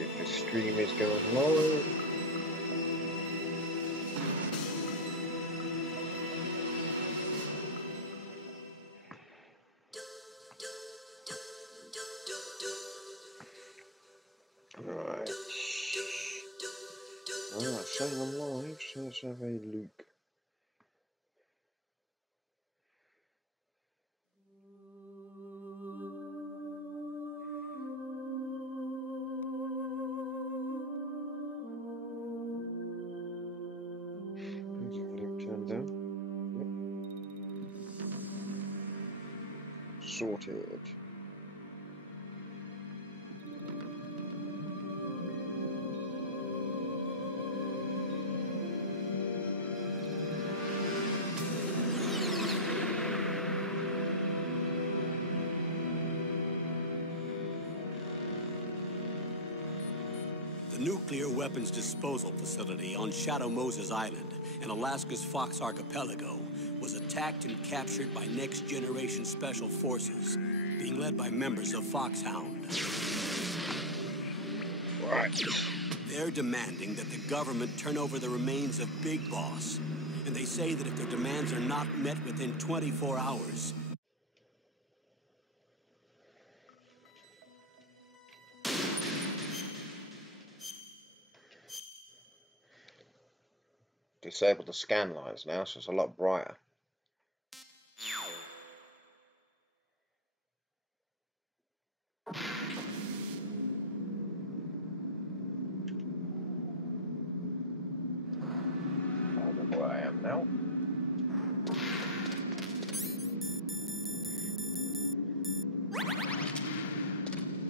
See if the stream is going live. Right. Alright, saying I'm live, so let's have a look. Turned down. Yep. Sorted. The nuclear weapons disposal facility on Shadow Moses Island in Alaska's Fox Archipelago was attacked and captured by Next Generation Special Forces, being led by members of Foxhound. Right. They're demanding that the government turn over the remains of Big Boss, and they say that if their demands are not met within 24 hours, Disable the scan lines now, so it's a lot brighter. I don't know where I am now.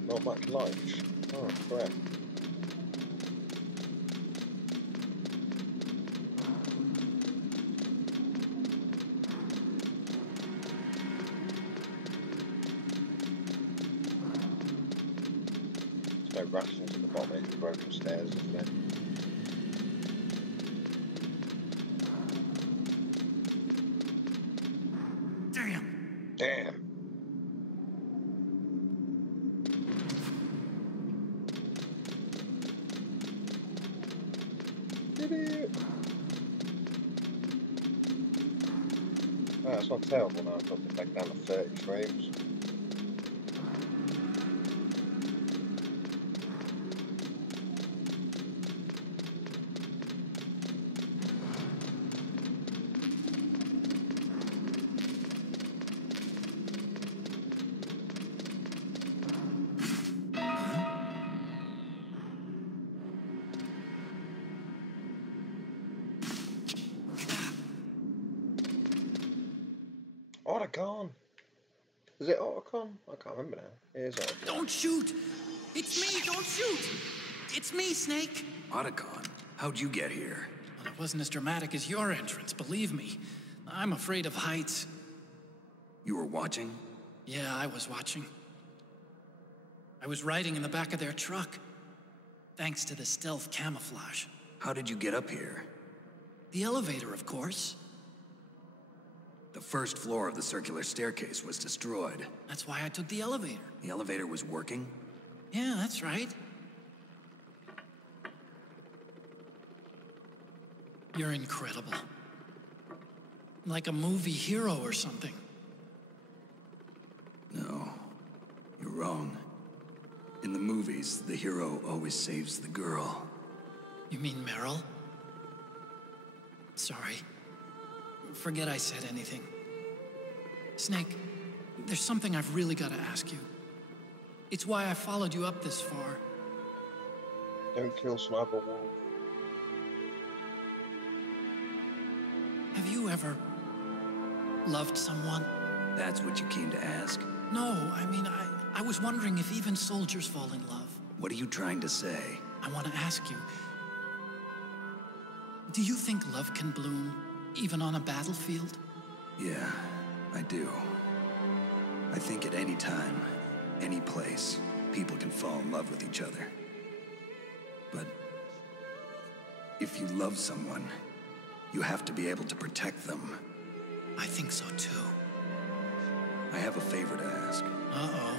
Not much light. Oh, crap. No rations at the bottom of the broken stairs, isn't there? Damn! Damn! Oh, it's not terrible now. I've got it back down to 30 frames. Otacon! Is it Otacon? I can't remember now. It is Otacon. Don't shoot! It's me! Don't shoot! It's me, Snake! Otacon, how'd you get here? Well, it wasn't as dramatic as your entrance, believe me. I'm afraid of heights. You were watching? Yeah, I was watching. I was riding in the back of their truck. Thanks to the stealth camouflage. How did you get up here? The elevator, of course. The first floor of the circular staircase was destroyed. That's why I took the elevator. The elevator was working? Yeah, that's right. You're incredible. Like a movie hero or something. No, you're wrong. In the movies, the hero always saves the girl. You mean Meryl? Sorry. Forget I said anything. Snake, there's something I've really got to ask you. It's why I followed you up this far. Don't kill Sniper Wolf. Have you ever loved someone? That's what you came to ask? No, I mean, I was wondering if even soldiers fall in love. What are you trying to say? I want to ask you, do you think love can bloom even on a battlefield? Yeah, I do. I think at any time, any place, people can fall in love with each other. But if you love someone, you have to be able to protect them. I think so too. I have a favor to ask. Uh-oh.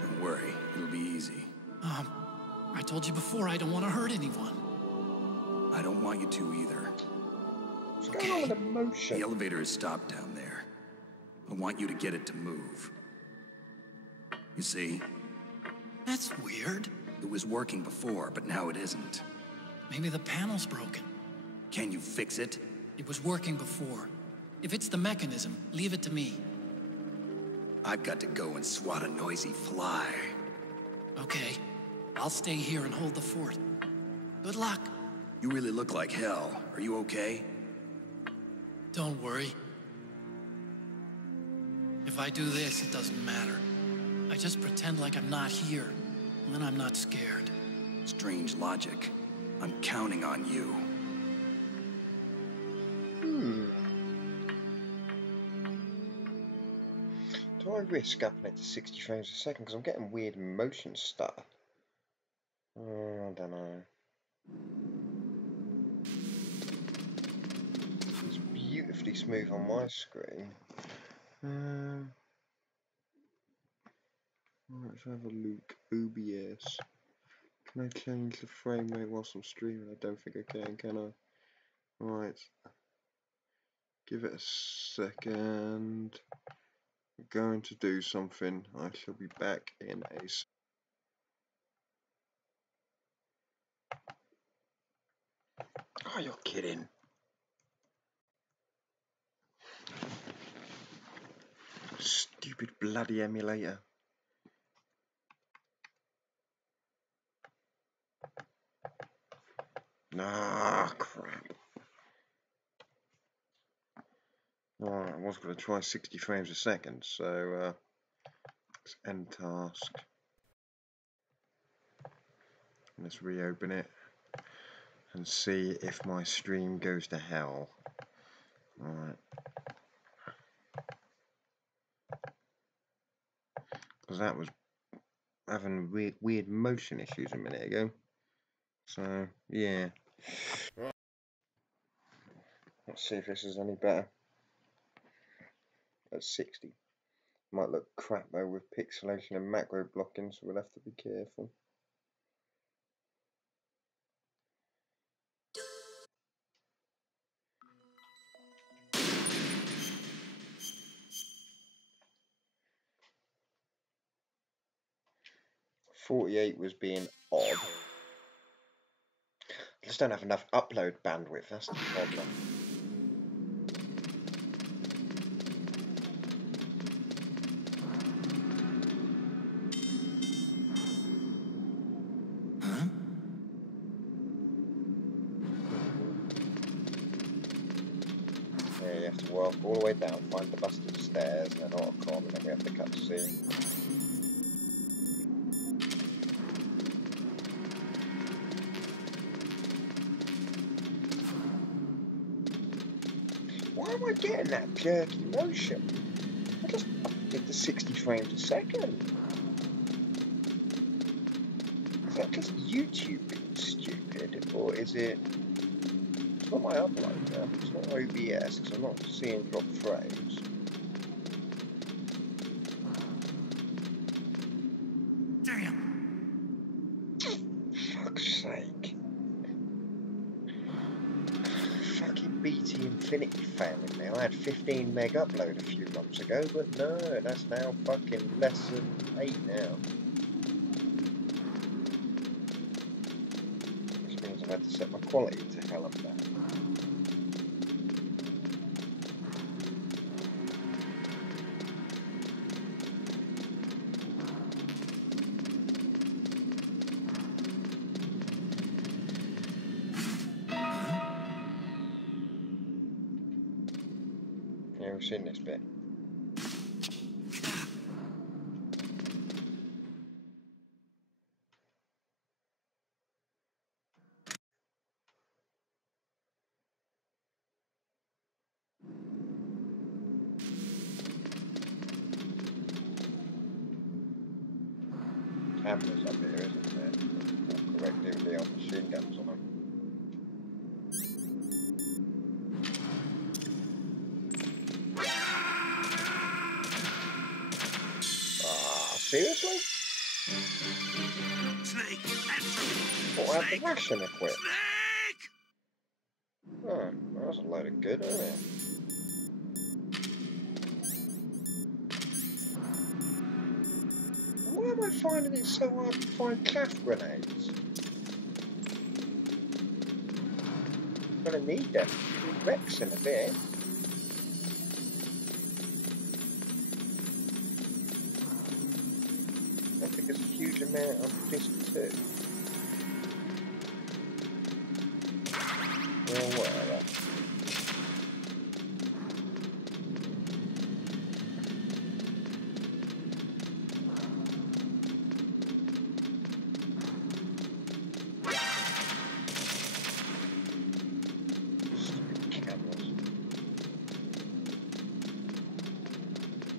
Don't worry, it'll be easy. I told you before I don't want to hurt anyone. I don't want you to either. What's going on with the motion? The elevator is stopped down there. I want you to get it to move. You see? That's weird. It was working before, but now it isn't. Maybe the panel's broken. Can you fix it? It was working before. If it's the mechanism, leave it to me. I've got to go and swat a noisy fly. Okay. I'll stay here and hold the fort. Good luck. You really look like hell. Are you okay? Don't worry. If I do this, it doesn't matter. I just pretend like I'm not here, and then I'm not scared. Strange logic. I'm counting on you. Do I risk upping it to 60 frames a second? Because I'm getting weird motion stuff. I don't know. It's beautifully smooth on my screen. Let's have a look. OBS. Can I change the frame rate whilst I'm streaming? I don't think I can I? Right. Give it a second. I'm going to do something. I shall be back in a second. Oh, you're kidding. Stupid bloody emulator. Ah, crap. Alright, I was going to try 60 frames a second, so let's end task. Let's reopen it and see if my stream goes to hell. Alright. Because that was having weird motion issues a minute ago. So, yeah. Let's see if this is any better. At 60. Might look crap though with pixelation and macro blocking, so we'll have to be careful. .48 was being odd. I just don't have enough upload bandwidth, that's the problem. Yeah, you have to walk all the way down, find the busted stairs, and then autocom, and then we have to cut the scene. Why am I getting that jerky motion? I just upped it to 60 frames a second. Is that just YouTube being stupid, or is it... It's not my uploader, it's not OBS, because I'm not seeing drop frames. Damn! Fuck's sake. Fucking BT Infinity failing me. I had 15 meg upload a few months ago, but no, that's now fucking less than 8 now. Which means I've had to set my quality to hell up there. Yeah, we've seen this bit. Cameras up here, isn't there? All correctly with the old machine guns on them. Seriously? Snake, answer me! I have the ration equipped. Oh, that was a load of good, isn't it? Why am I finding it so hard to find chaff grenades? I'm gonna need them to do Rex in a bit. I think there's a huge amount of this too. Well, whatever. Stupid cameras.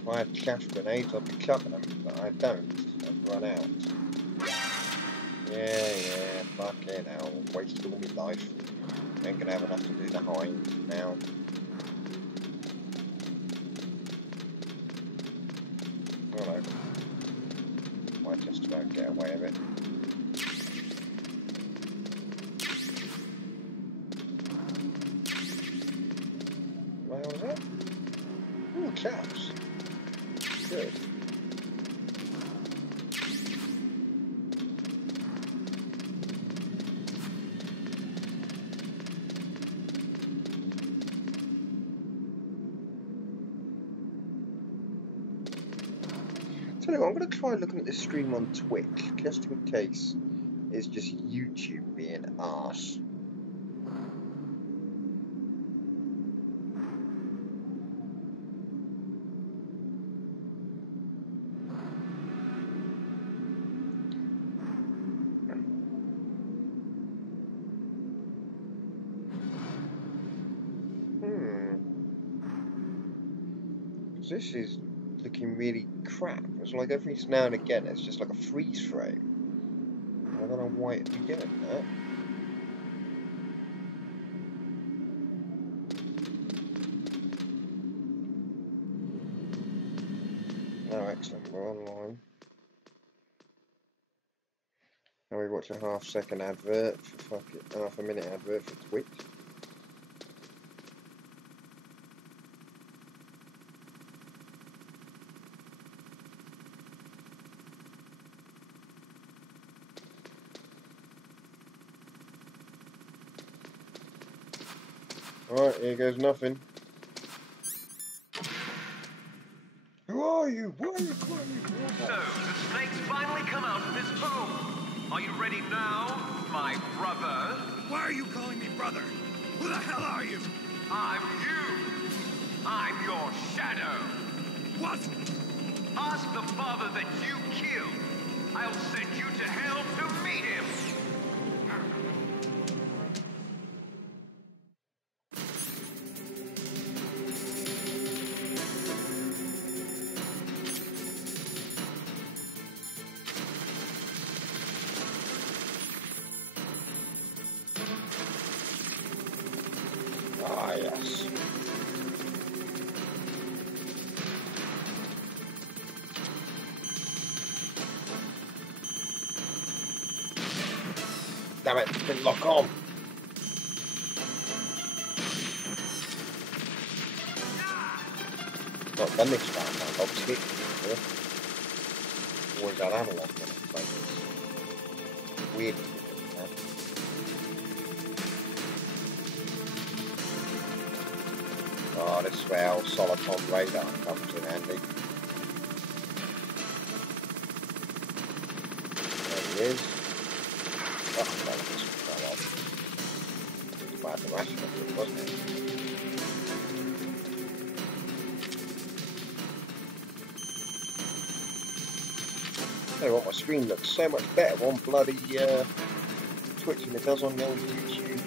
If I had chaff grenades, I'd be chucking them, but I don't. I've run out. Yeah, fucking hell. Wasted all my life. Ain't gonna have enough to do the hind now. Hello. Might just about get away with it. Where was that? Ooh, chaps. Good. Tell you what, I'm going to try looking at this stream on Twitch, just in case it's just YouTube being arse. This is looking really crap. It's like every now and again it's just like a freeze frame. I don't know why it'd be doing that. Oh, excellent, we're online. Now we watch a half-second advert for half-a-minute advert for Twitch. Alright, here goes nothing. Who are you? Why are you calling me brother? So, the snakes finally come out of this home. Are you ready now, my brother? Why are you calling me brother? Who the hell are you? I'm you. I'm your shadow. What? Ask the father that you killed. I'll send you to hell to meet him. Ah, yes. Damn it, didn't lock on. Not done this time, my dog's hit me. Always had analog on it, like this. Weird. Oh, this is where our Soliton radar comes in handy. There he is. Oh, no, this fell off. It's bad the ration of it, wasn't it? Tell you what, my screen looks so much better on bloody Twitch than it does on the old YouTube.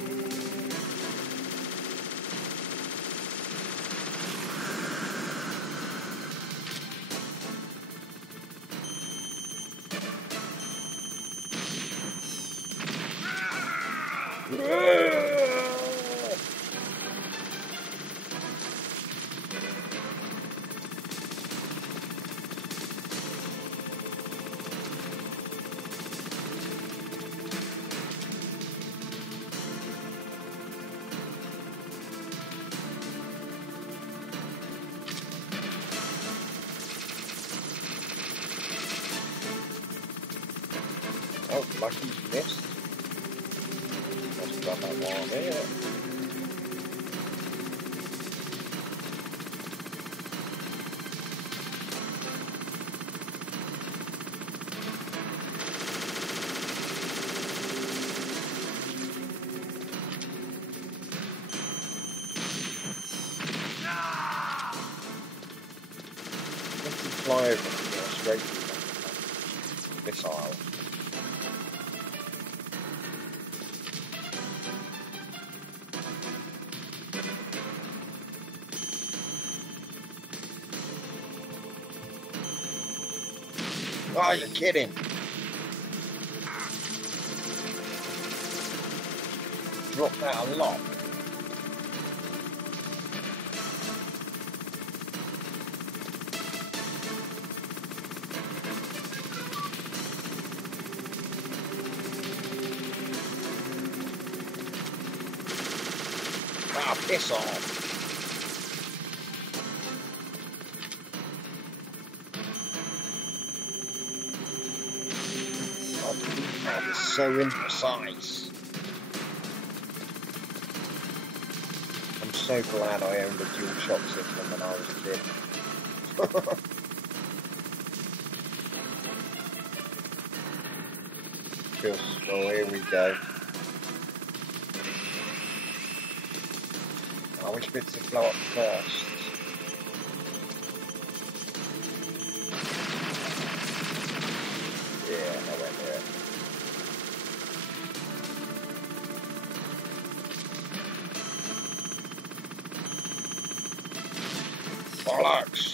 Oh, lucky you missed. Must have done that while I'm here. Fly over from Australia missile. Oh, you're kidding. Dropped that a lot. Ah, piss off. God, that is so imprecise. I'm so glad I owned a dual shock system when I was a kid. Just, oh, here we go. Oh, which bits to blow up first? Yeah, nowhere near it. Bollocks!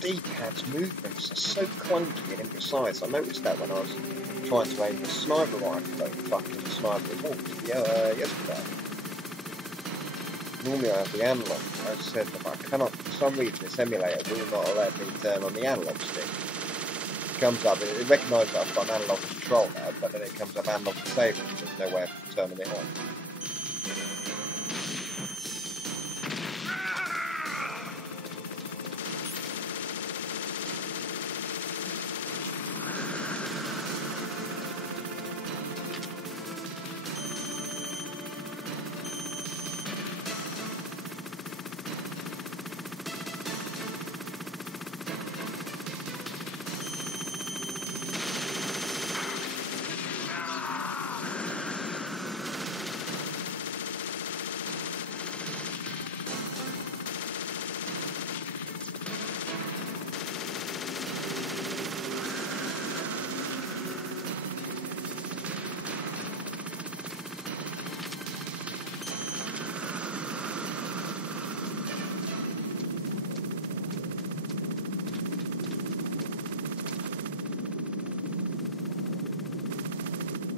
D-pad's movements are so clunky and imprecise. I noticed that when I was trying to aim the sniper rifle at fucking sniper wolves yesterday. Normally I have the analog. I said that I cannot, for some reason this emulator will not let me turn on the analog stick. It comes up, it recognises that I've got an analog control now, but then it comes up analog disabled, so there's no way of turning it on.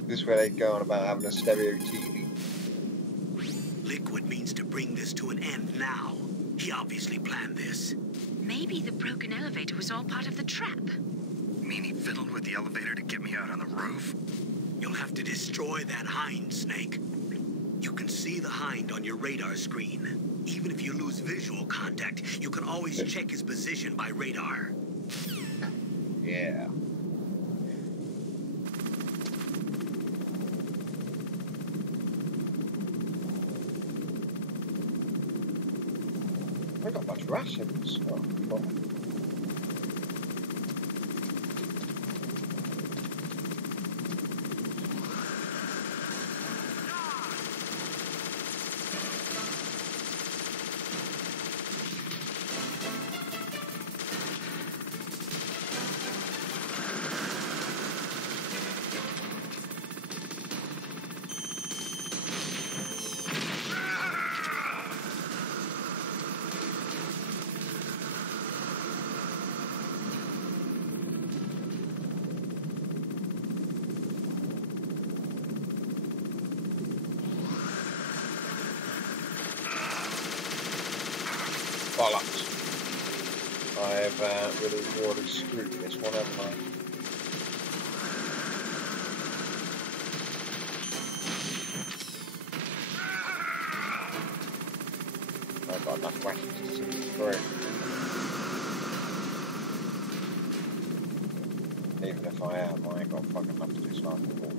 This is where they go on about having a stereo TV. Liquid means to bring this to an end now. He obviously planned this. Maybe the broken elevator was all part of the trap. You mean he fiddled with the elevator to get me out on the roof? You'll have to destroy that hind, Snake. You can see the hind on your radar screen. Even if you lose visual contact, you can always check his position by radar. Yeah. I got much rations. Oh, God. Bollocks. I've really already screwed this one, haven't I? whack it to see it through. Even if I am, I ain't got fucking enough to do sniper ball.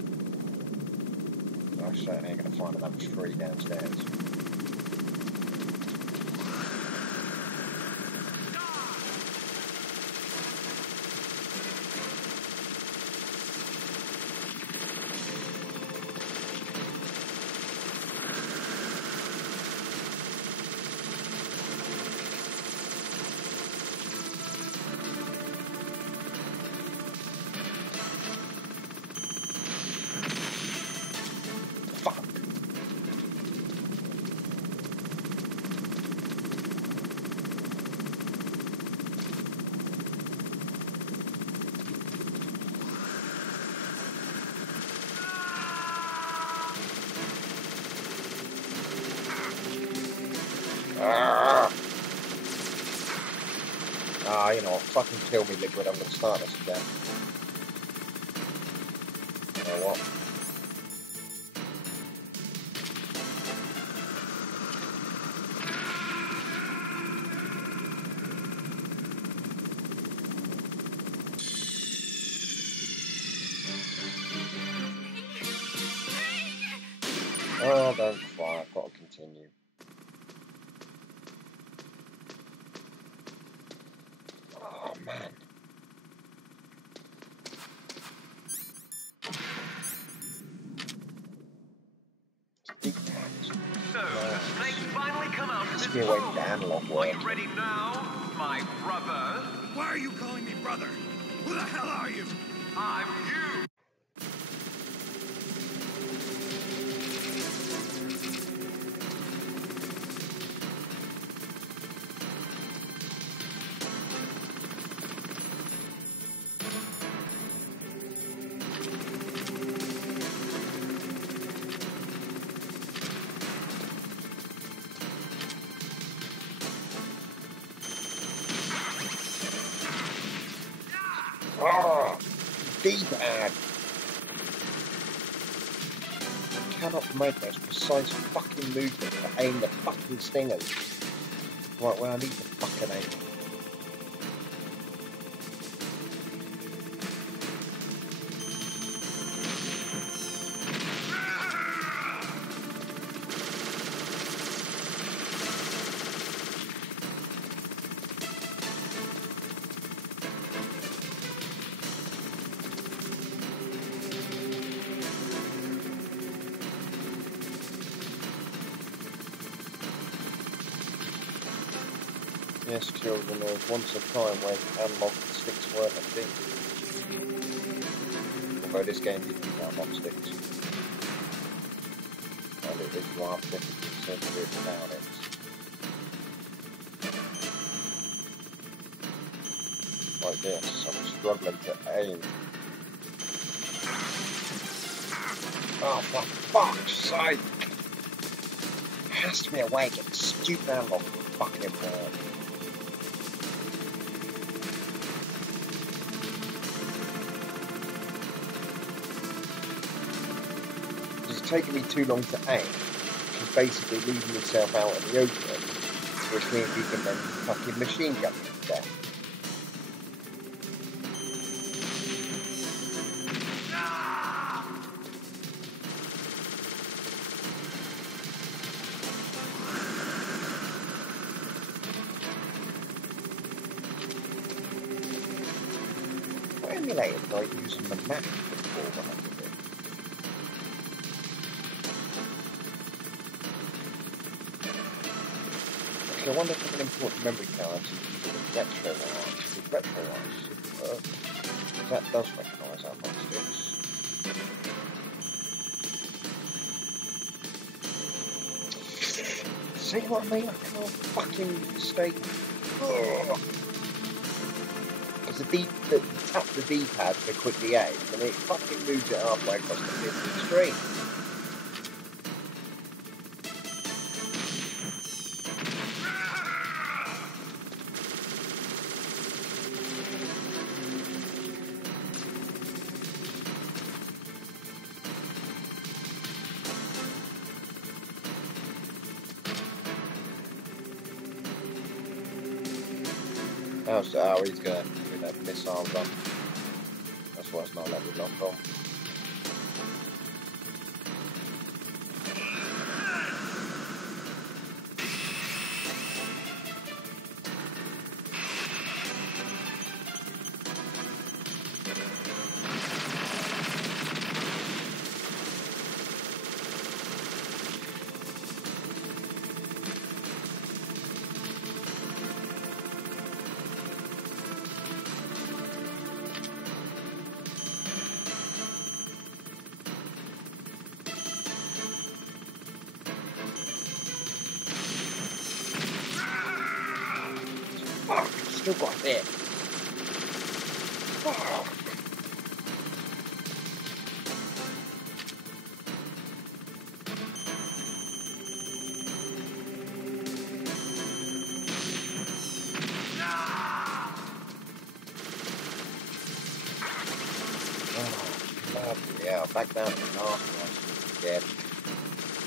I certainly ain't gonna find another tree downstairs. You know what, fucking kill me, Liquid, I'm gonna start this again. You know what? Oh, don't cry, I've got to continue. Oh, man. So, the snakes finally come out of Let's this get away from hole. the analog Are world. you ready now, my brother? Why are you calling me brother? Who the hell are you? I'm you. Oh, D-pad. I cannot make those precise fucking movements to aim the fucking stingers. Right where I need to fucking aim. Yes, children, there was once a time when analog sticks weren't a thing. Although this game did use analog sticks. And it is rather difficult to do without it. Like this, I'm struggling to aim. Oh, for fuck's sake! There has to be a way to get the stupid analog to fucking work. It's taking me too long to aim, which is basically leaving yourself out in the open, which means you can then fucking machine gun me to death. I emulated by using the map before when I did it. I wonder if I can import the memory cards into the retro art. The retro art should work. That does recognise analog sticks. See what I mean? I can't fucking stay. Because you tap the D-pad to quickly aim, and it fucking moves it halfway across the fifth screen. Oh, he's gonna do that missile run. That's why it's not letting me lock on. Fuck, still got hit. Fuck. Bloody hell, back down to the last one again.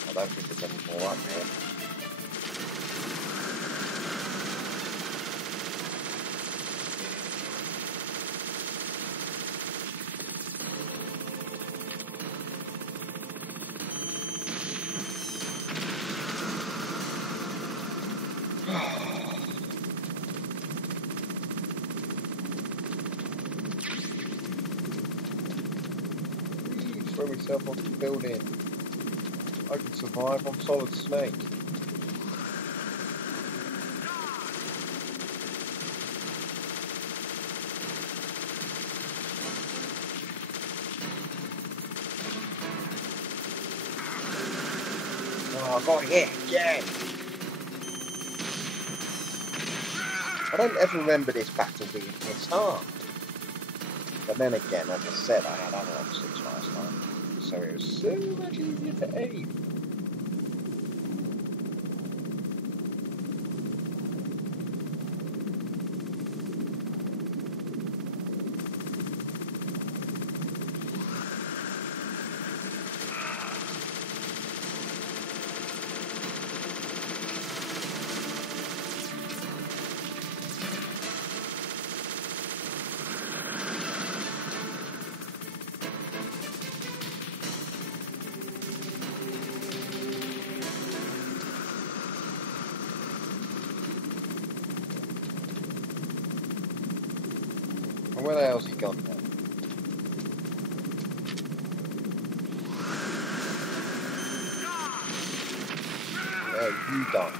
I don't think there's any more up there. Throw myself off the building. I can survive on Solid Snake. Oh, I got hit again. I don't ever remember this battle being this hard. But then again, as I said, I had other options last time, so it was so much easier to aim. Where the hell's he gone now? Yeah, you done.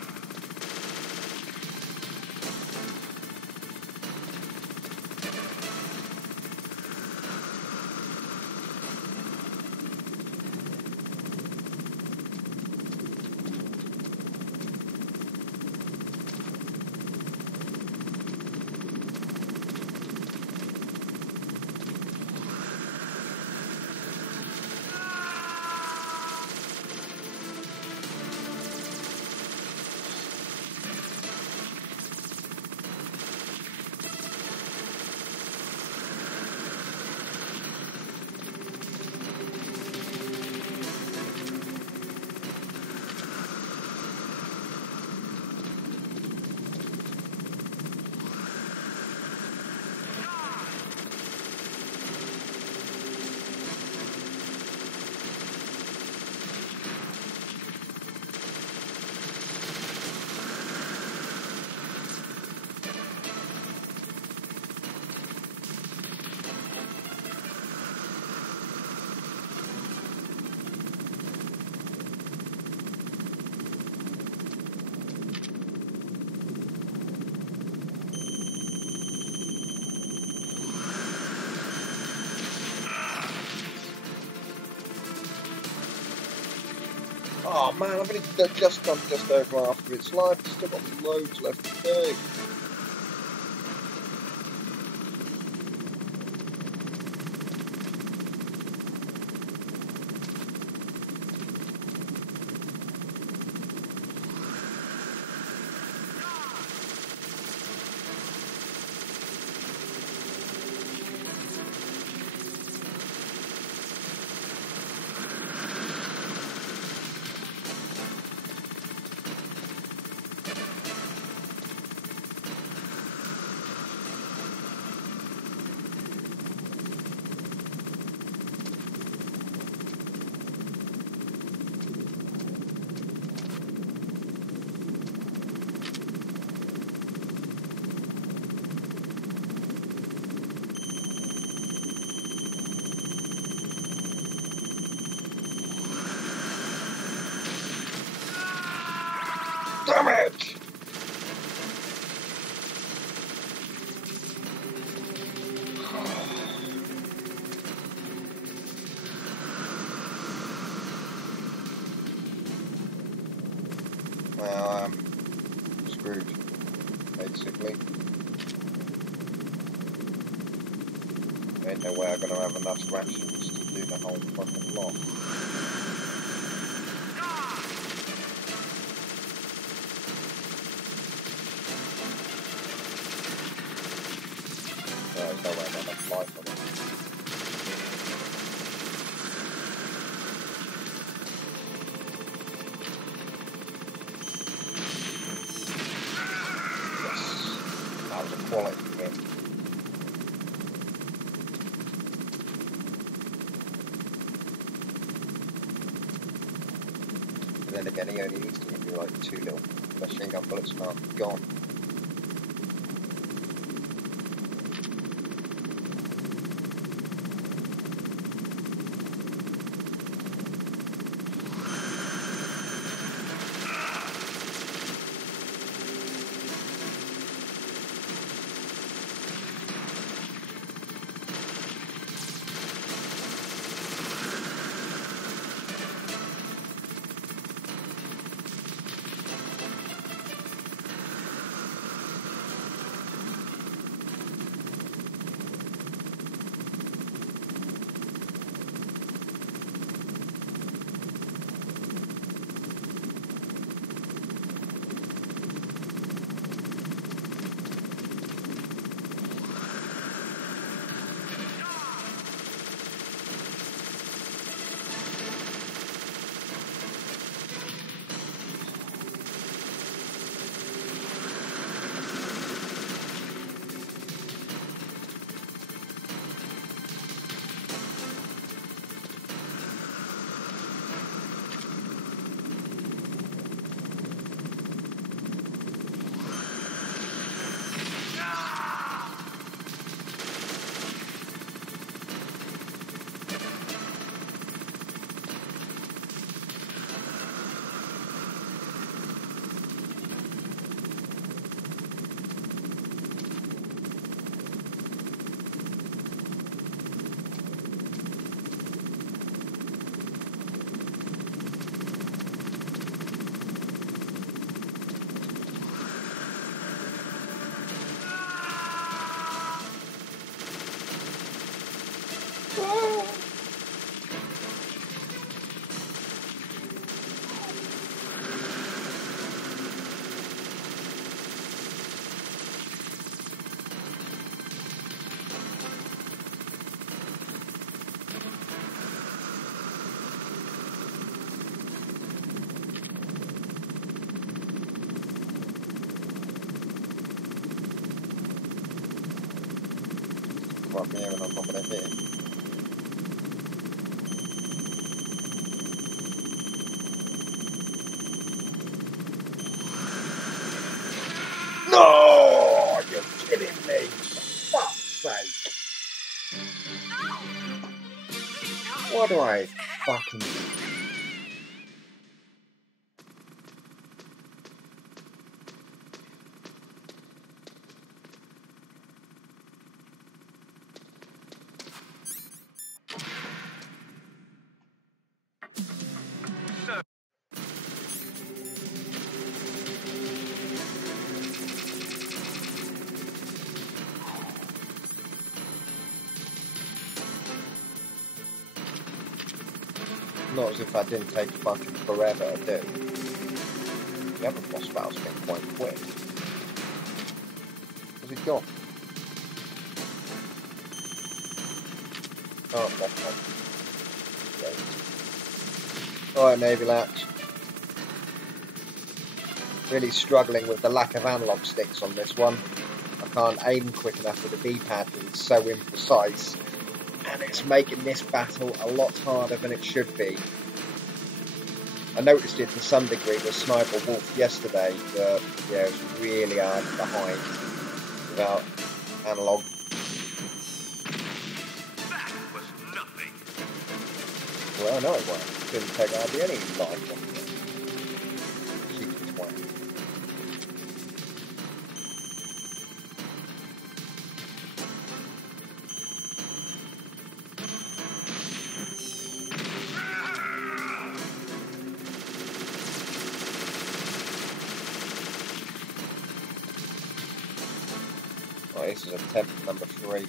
Oh man, I've only just done just over half of its life. It's still got loads left to do. Damn it! Well, I'm screwed, basically. Ain't no way I'm gonna have enough rations to do the whole fucking lot. There's no way I'm gonna have life on it. Yes, that was a quality hit. But then again, he only needs to give me like 2 little machine gun bullets and I'm gone. Fuck me, even I'm not gonna hit him. No! You're kidding me! For fuck's sake! What do I fucking do? Not as if that didn't take fucking forever to do. The other boss battle's been quite quick. Where's he gone? Oh, that's one. Alright, Navy Latch. Really struggling with the lack of analog sticks on this one. I can't aim quick enough with the D-pad because it's so imprecise. And it's making this battle a lot harder than it should be. I noticed it to some degree with Sniper Wolf yesterday, but yeah, it was really hard behind without analog. That was nothing. Well, no, it wasn't. Didn't take hardly any life on it. Cheeky twat. Right, this is attempt number 3.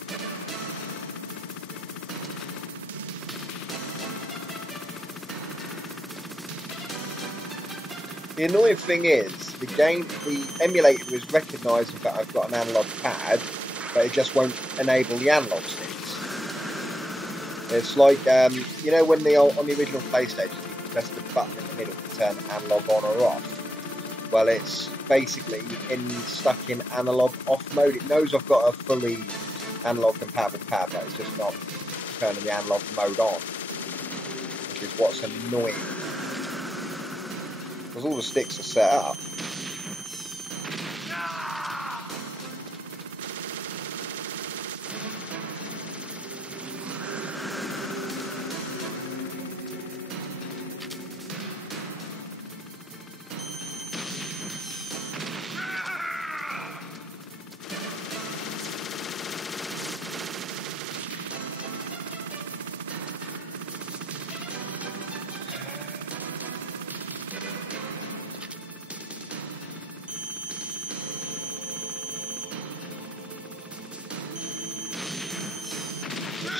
The annoying thing is, the emulator is recognising that I've got an analog pad, but it just won't enable the analog sticks. It's like, you know, when on the original PlayStation, you press the button in the middle to turn analog on or off. Well, it's basically stuck in analog off mode. It knows I've got a fully analog compatible pad, but it's just not turning the analog mode on, which is what's annoying. Because all the sticks are set up.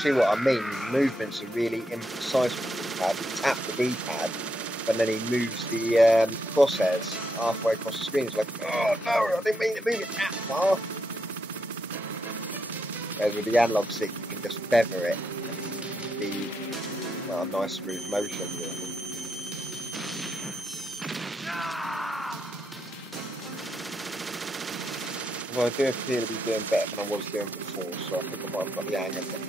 See what I mean? Movements are really imprecise with the D-pad. You tap the D-pad, and then he moves the crosshairs halfway across the screen. It's like, oh no, I didn't mean to move it that far. Whereas with the analog stick, you can just feather it and be, well, a nice smooth motion, really. Well, I do appear to be doing better than I was doing before, so I think I might have got the hang of it.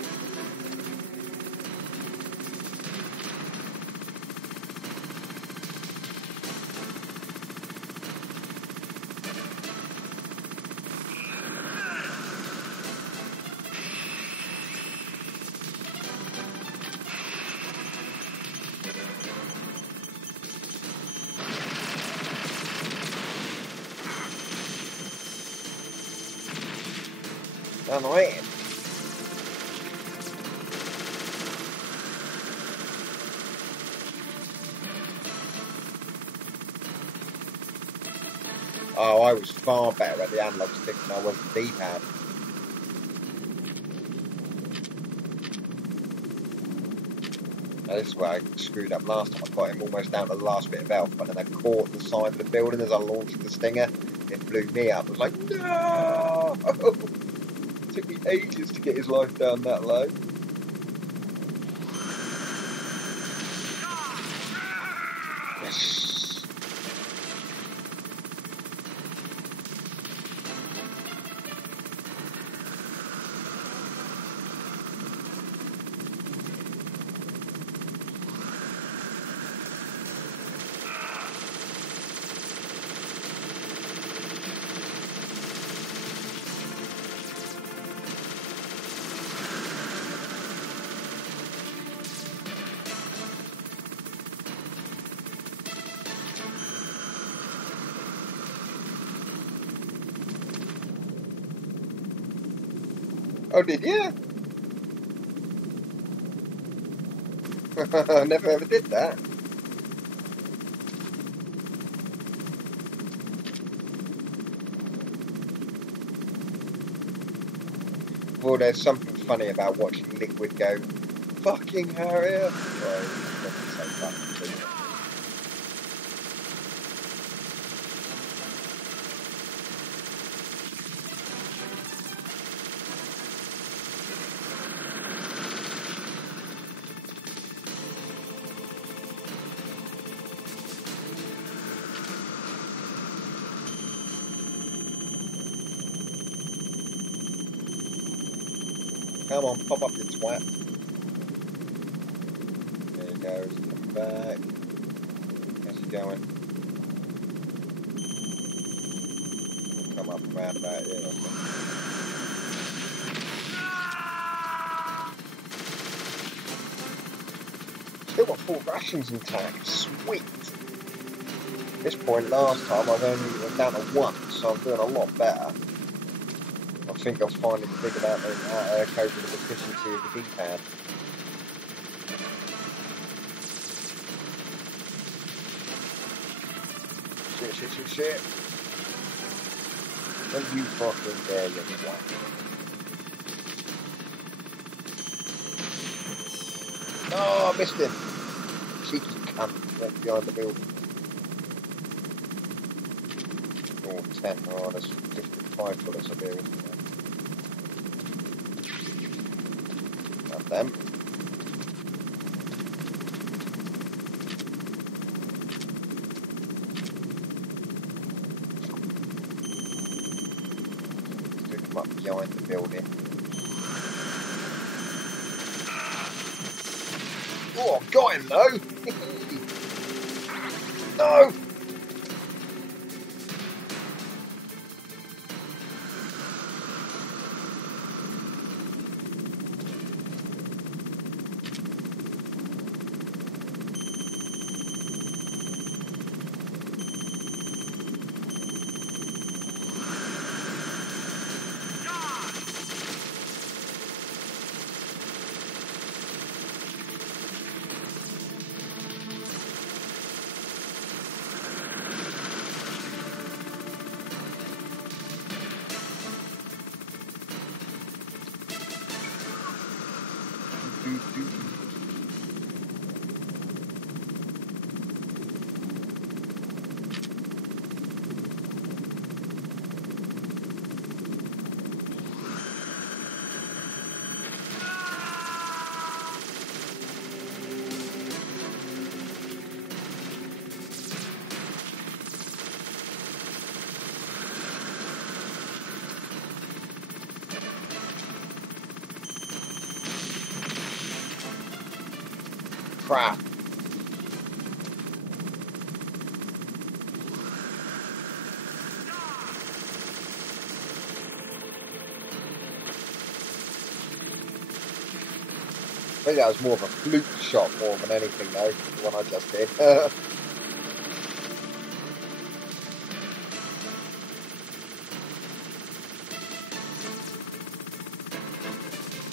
Annoying. Oh, I was far better at the analog stick than I was the D-pad. This is where I screwed up last time. I got him almost down to the last bit of health, but then I caught the side of the building as I launched the stinger. It blew me up. I was like, no! It took me ages to get his life down that low. Yes. Oh, did you? I never ever did that. Well, there's something funny about watching Liquid go, fucking Harriet. Well, he doesn't say fucking, does he? Come on, pop up, you twat. There he goes, come back. How's he going? Come up round about here, I think. Still got 4 rations intact, sweet! At this point, last time I was down to 1, so I'm doing a lot better. I think I've finally figured out the coping with the efficiency of the D-pad. Shit. Don't you fucking dare, you white. Oh, I missed him. Cheeky cunt right behind the building. Oh, 10. Oh, there's 55 bullets up here, isn't there? Got them. Stick them up behind the building. Oh, I've got him though! No! Crap. I think that was more of a fluke shot more than anything though, the one I just did.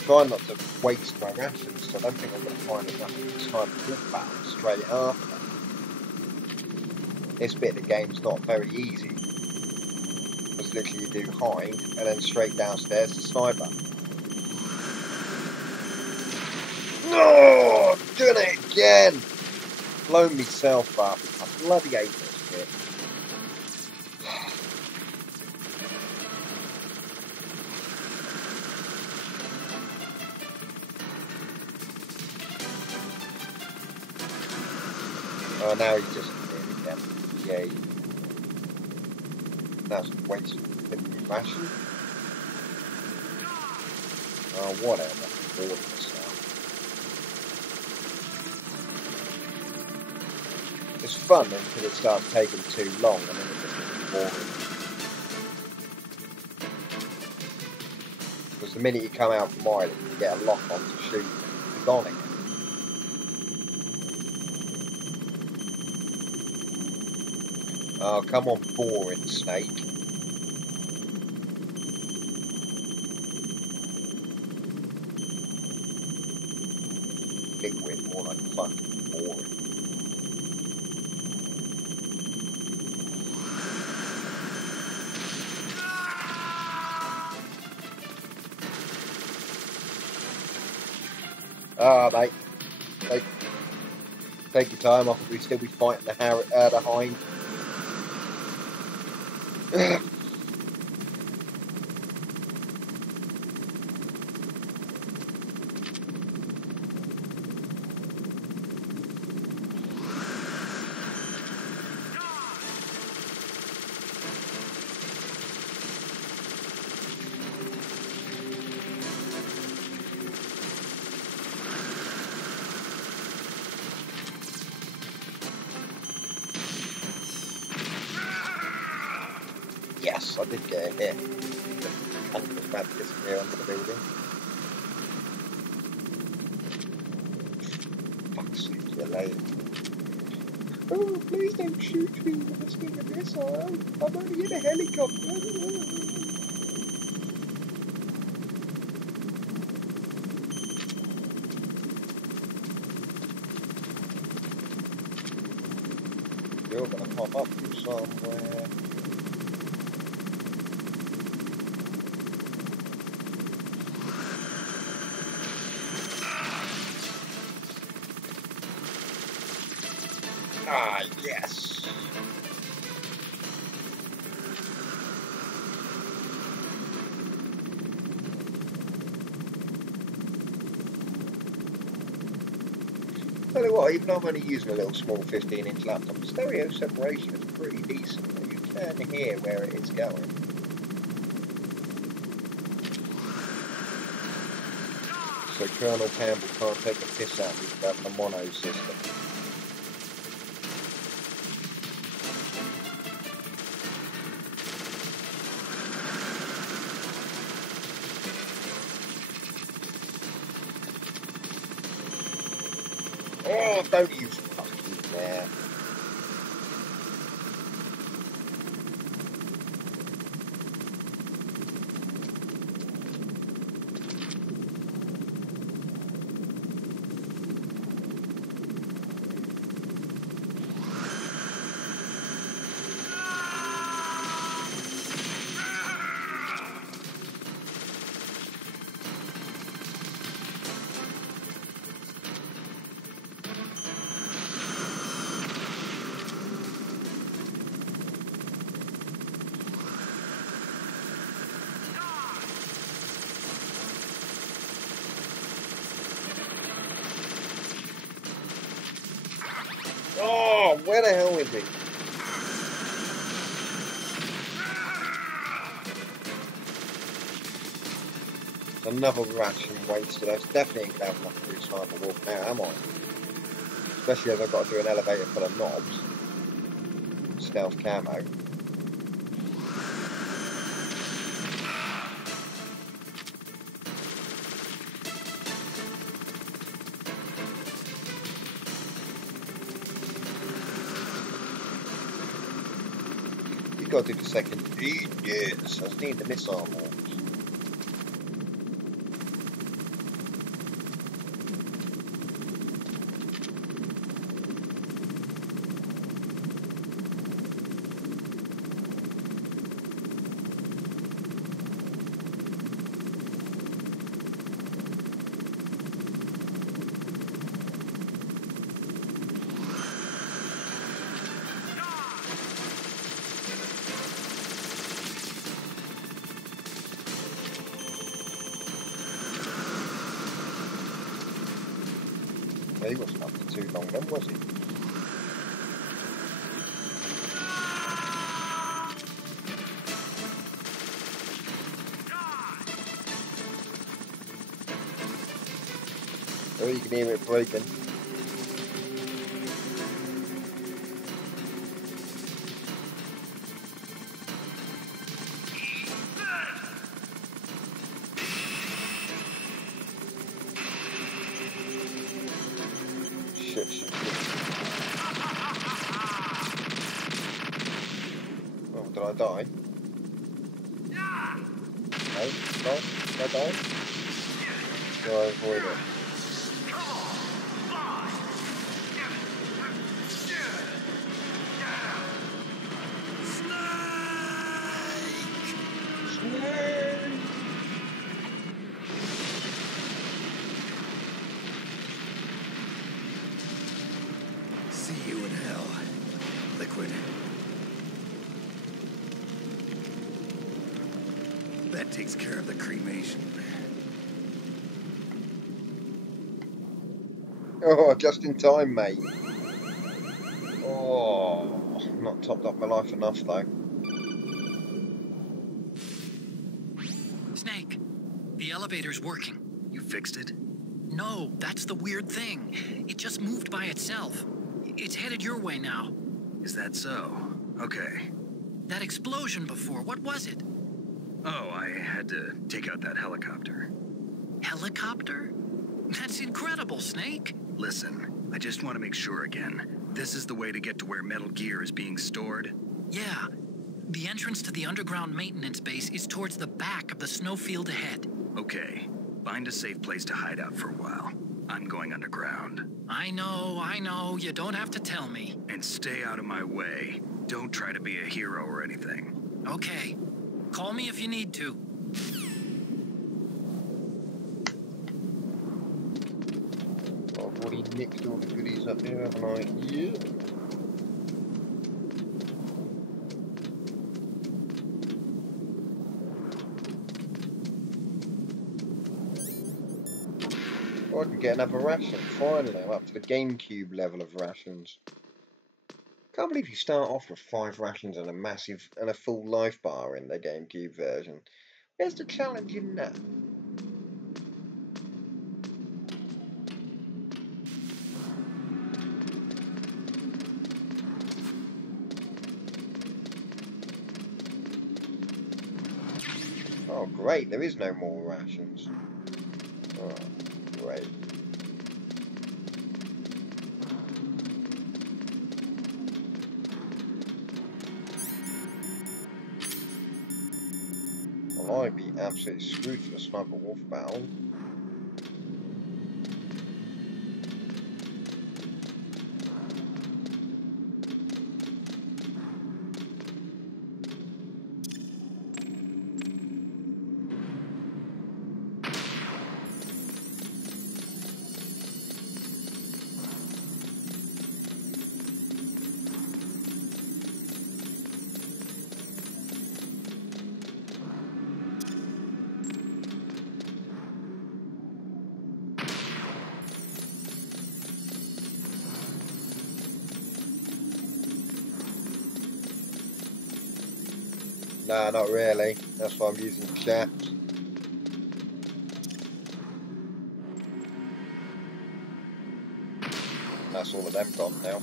Trying not to waste my rations, so I don't think I'm going to find enough time to walk back straight after. This bit of the game's not very easy. Because literally you do hide, and then straight downstairs to sniper. No! I'm doing it again! Blown myself up. I bloody hate this bit. Oh, now he's just doing it again. Yay. That's wasted in the ration. Oh, whatever. Bored of this now. It's fun until it starts taking too long and then it gets boring. Because the minute you come out from island, you get a lock on to shoot, you're gone again. Oh, come on, boring snake. Liquid, more like fucking boring. Ah, mate. Take your time, I'll probably still be fighting the hind. Yes, I did get a hit. And it was about to disappear under the building. Fuck's sake, you lame. Oh, please don't shoot me with a stinger missile. I'm only in a helicopter. You're gonna pop up from somewhere. Ah, yes! Tell you what, even though I'm only using a little small 15-inch laptop, the stereo separation is pretty decent. You can hear where it is going. So Colonel Campbell can't take a piss out of me about the mono system. Oh, don't use fucking there. Oh, where the hell is he? It's another ration wasted. I definitely ain't gonna have enough to do sniper walk now, am I? Especially as I've got to do an elevator full of knobs. Stealth camo. You've got to do the second. Yes, I just need the missile launch. He wasn't up for too long then, was he? Oh, you can hear it breaking. Shit. Oh, did I die? No? Did I die? Did I avoid it? See you in hell, Liquid. That takes care of the cremation. Oh, just in time, mate. Oh, not topped up my life enough though. Snake, the elevator's working. You fixed it? No, that's the weird thing. It just moved by itself. It's headed your way now. Is that so? Okay. That explosion before, what was it? Oh, I had to take out that helicopter. Helicopter? That's incredible, Snake. Listen, I just want to make sure again. This is the way to get to where Metal Gear is being stored? Yeah. The entrance to the underground maintenance base is towards the back of the snowfield ahead. Okay. Find a safe place to hide out for a while. I'm going underground. I know. You don't have to tell me. And stay out of my way. Don't try to be a hero or anything. Okay. Call me if you need to. I've already nicked all the goodies up here, haven't I? Yeah. Oh, I can get another ration. Finally, I'm up to the GameCube level of rations. Can't believe you start off with 5 rations and a full life bar in the GameCube version. Where's the challenge in that? Oh, great, there is no more rations. Oh, great. Well, I'd be absolutely screwed for the sniper wolf battle. Nah, not really. That's why I'm using chat. That's all of them gone now.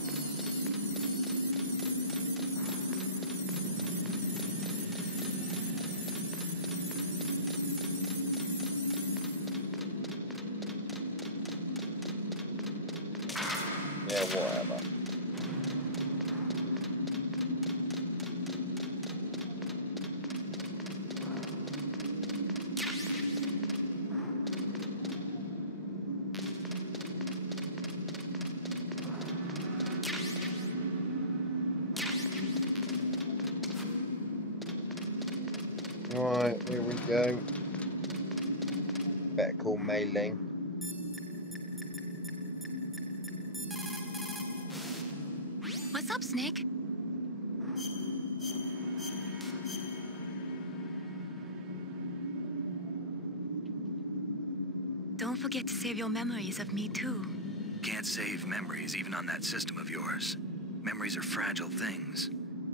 Yeah, whatever. Right, here we go. Better call Mei Ling. What's up, Snake? Don't forget to save your memories of me, too. Can't save memories even on that system of yours. Memories are fragile things.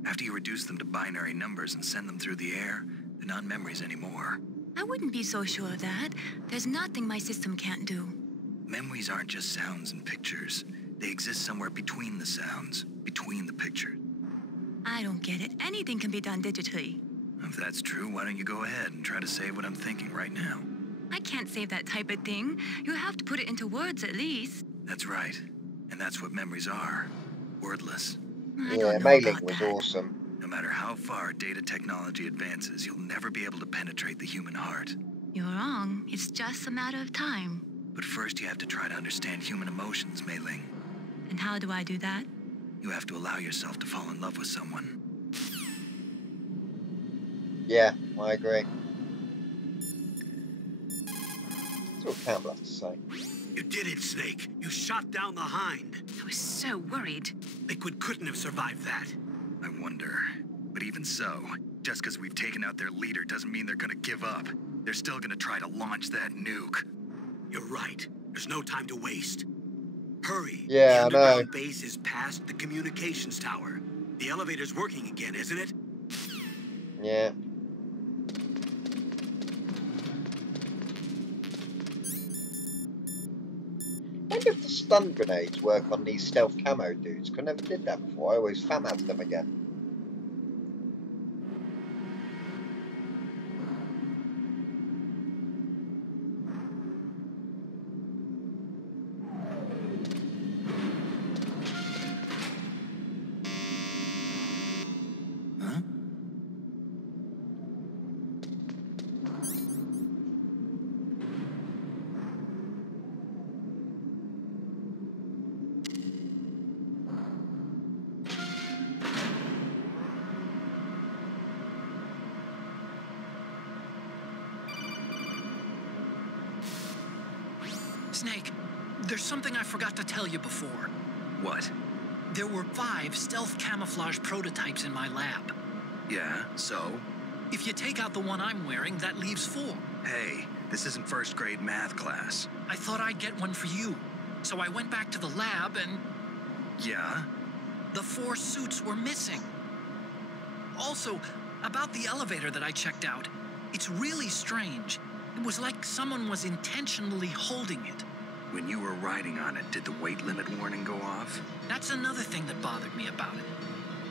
After you reduce them to binary numbers and send them through the air, they're not memories anymore. I wouldn't be so sure of that. There's nothing my system can't do. Memories aren't just sounds and pictures. They exist somewhere between the sounds, between the pictures. I don't get it. Anything can be done digitally. If that's true, why don't you go ahead and try to say what I'm thinking right now? I can't save that type of thing. You have to put it into words at least. That's right. And that's what memories are. Wordless. I Yeah, don't know Mei Ling about was that. awesome. No matter how far data technology advances, you'll never be able to penetrate the human heart. You're wrong. It's just a matter of time. But first you have to try to understand human emotions, Mei Ling. And how do I do that? You have to allow yourself to fall in love with someone. Yeah, I agree. That's what Campbell has to say. You did it, Snake. You shot down the Hind. I was so worried. Liquid couldn't have survived that. I wonder. But even so, just because we've taken out their leader doesn't mean they're gonna give up. They're still gonna try to launch that nuke. You're right. There's no time to waste. Hurry. Yeah, I the know. underground base is past the communications tower. The elevator's working again, isn't it? Yeah. I wonder if the stun grenades work on these stealth camo dudes, 'cause I never did that before. I always FAMAS'd them again. Huh? Snake, there's something I forgot to tell you before. What? There were 5 stealth camouflage prototypes in my lab. Yeah, so? If you take out the one I'm wearing, that leaves 4. Hey, this isn't first grade math class. I thought I'd get one for you. So I went back to the lab and Yeah? the 4 suits were missing. Also, about the elevator that I checked out, it's really strange. It was like someone was intentionally holding it. When you were riding on it, did the weight limit warning go off? That's another thing that bothered me about it.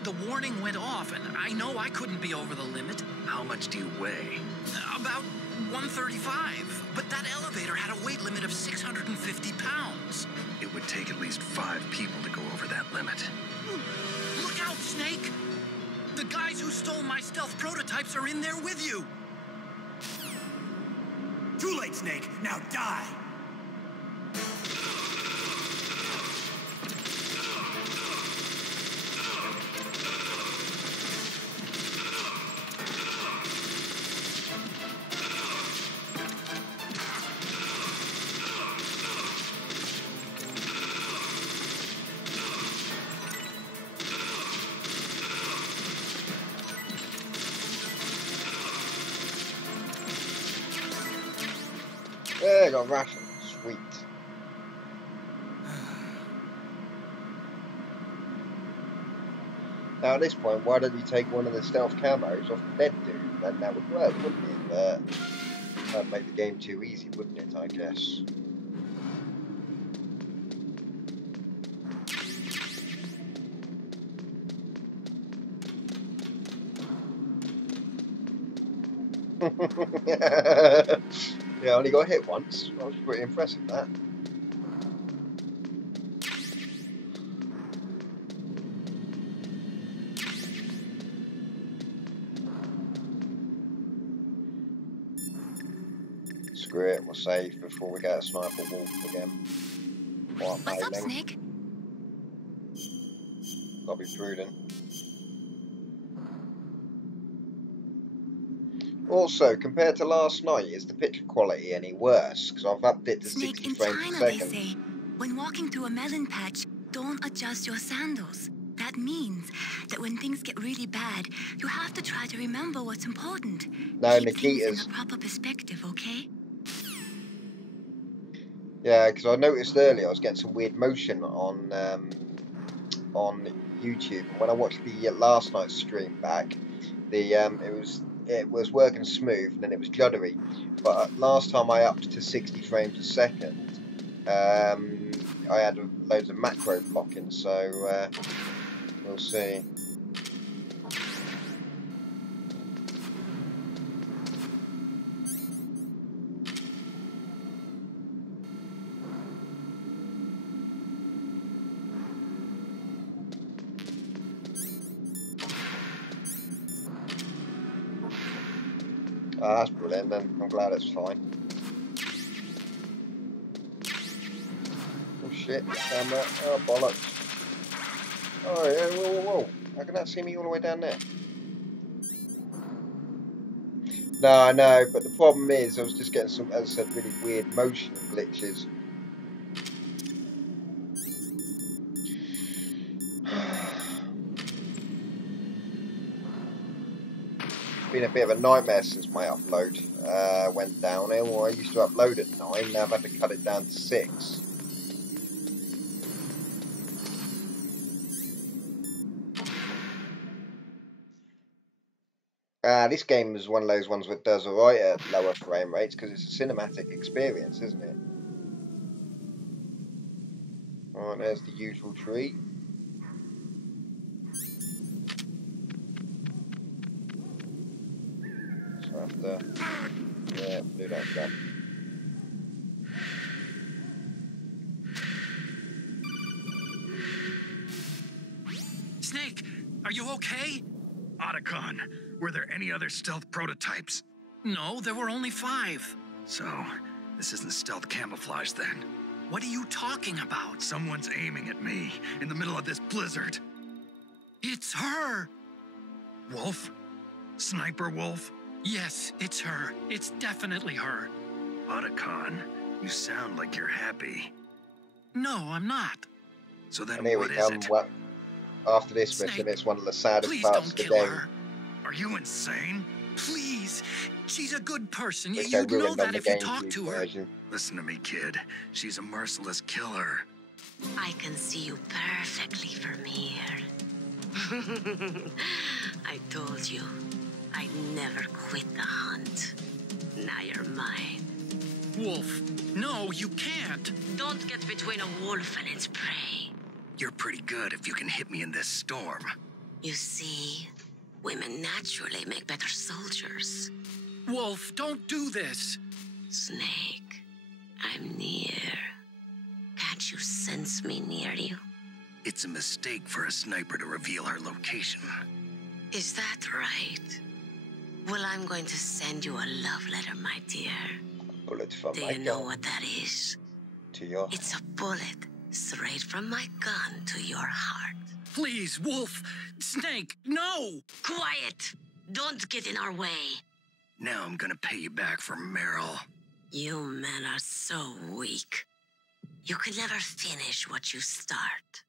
The warning went off, and I know I couldn't be over the limit. How much do you weigh? About 135. But that elevator had a weight limit of 650 pounds. It would take at least 5 people to go over that limit. Look out, Snake! The guys who stole my stealth prototypes are in there with you. Too late, Snake. Now die. Yeah, got ration. Sweet. Now at this point, why don't you take one of the stealth camos off the dead dude? Then that would work, wouldn't it? But that'd make the game too easy, wouldn't it, I guess? Yeah, I only got hit once. That was pretty impressive, that. Screw it, we'll save before we get a sniper wolf again. What's up, Snake? Gotta be prudent. Also, compared to last night, is the picture quality any worse? Because I've upped it to Snake, 60 in frames China a they second. say, when walking through a melon patch, don't adjust your sandals. That means that when things get really bad, you have to try to remember what's important. No, Keep things Nikita's. in a proper perspective, okay? Yeah, because I noticed earlier I was getting some weird motion on YouTube. And when I watched the last night's stream back, the it was working smooth, and then it was juddery. But last time I upped to 60 frames a second, I had loads of macro blocking, so we'll see. Ah, that's brilliant then. I'm glad it's fine. Oh shit, camera. Oh bollocks. Oh yeah, whoa, whoa, whoa. How can that see me all the way down there? No, I know, but the problem is I was just getting some, as I said, really weird motion glitches. It's been a bit of a nightmare since my upload went downhill. I used to upload at 9, now I've had to cut it down to 6. This game is one of those ones that does alright at lower frame rates because it's a cinematic experience, isn't it? Alright, there's the usual tree. So I have to, yeah, do that again. Snake, are you okay? Otacon, were there any other stealth prototypes? No, there were only 5. So, this isn't stealth camouflage then? What are you talking about? Someone's aiming at me in the middle of this blizzard. It's her! Wolf? Sniper Wolf? Yes, it's her. It's definitely her. Otacon, you sound like you're happy. No, I'm not. So then And here what we is come. it? Well, after this Snake, mission, it's one of the saddest please parts don't of the kill game. her. Are you insane? Please. She's a good person. Which they You'd know ruined on that the if you talked GameCube to her. version. Listen to me, kid. She's a merciless killer. I can see you perfectly from here. I told you, I'd never quit the hunt. Now you're mine. Wolf, no, you can't. Don't get between a wolf and its prey. You're pretty good if you can hit me in this storm. You see, women naturally make better soldiers. Wolf, don't do this. Snake, I'm near. Can't you sense me near you? It's a mistake for a sniper to reveal her location. Is that right? Well, I'm going to send you a love letter, my dear. Bullet from Do my you know gun what that is? to your... It's a bullet straight from my gun to your heart. Please, Wolf. Snake, no. Quiet! Don't get in our way. Now I'm gonna pay you back for Meryl. You men are so weak. You can never finish what you start.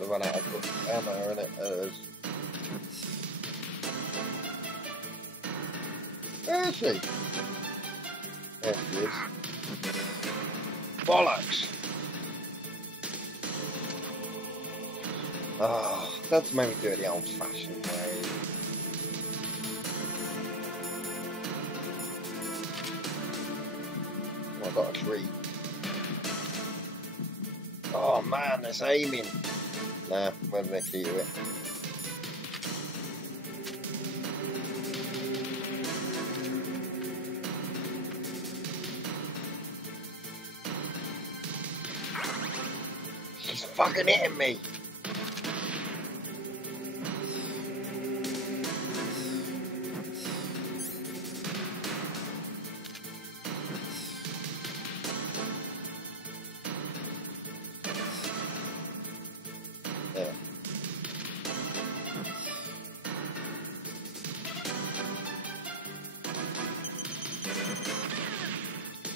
Run out of ammo in it. Where is she? There she is. Bollocks! Ah, that's made me do it the old-fashioned way. Oh, I got a tree. Oh man, it's aiming. Nah, wasn't the key to it. She's fucking hitting me. There.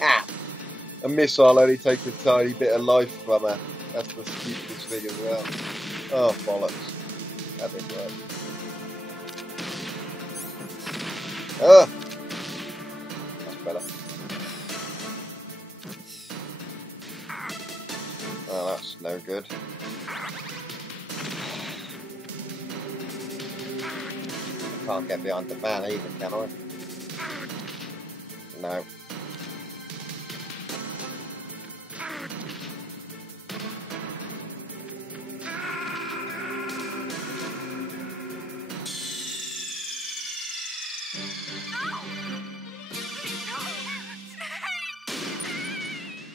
Ah! A missile only takes a tiny bit of life from her. That's the stupidest thing as well. Oh, bollocks. That didn't work. Ah! That's better. Oh, that's no good. I can't get behind the van either, can I? No.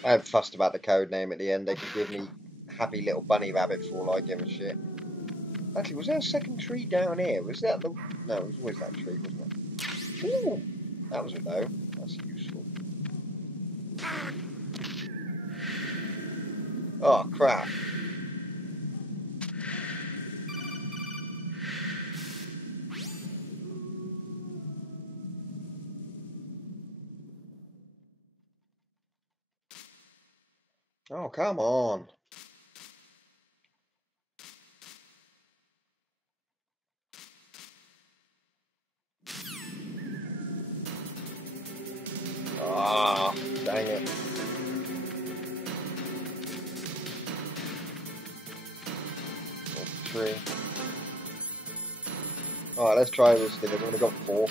I haven't fussed about the code name at the end. They could give me Happy Little Bunny Rabbit for all I give a shit. Actually, was there a second tree down here? Was that the... No, it was always that tree, wasn't it? Ooh! That was a no. That's useful. Oh, crap. Oh, come on. Ah, dang it. Tree. Alright, let's try this thing. I've only got 4.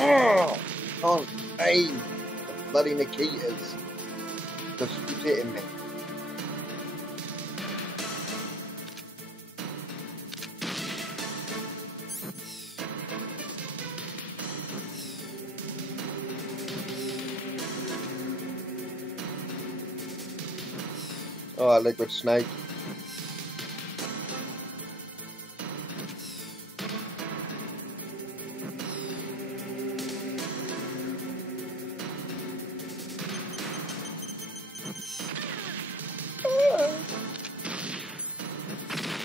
Oh, can't aim the bloody Nikitas. because it keeps hitting me. Alright, Liquid Snake.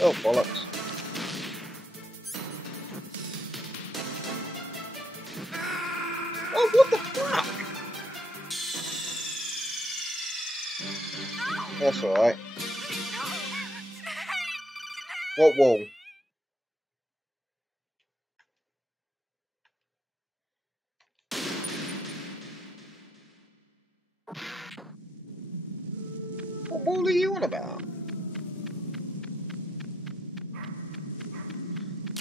Oh, bollocks. Oh, what the fuck? That's alright. What wall? What wall are you on about?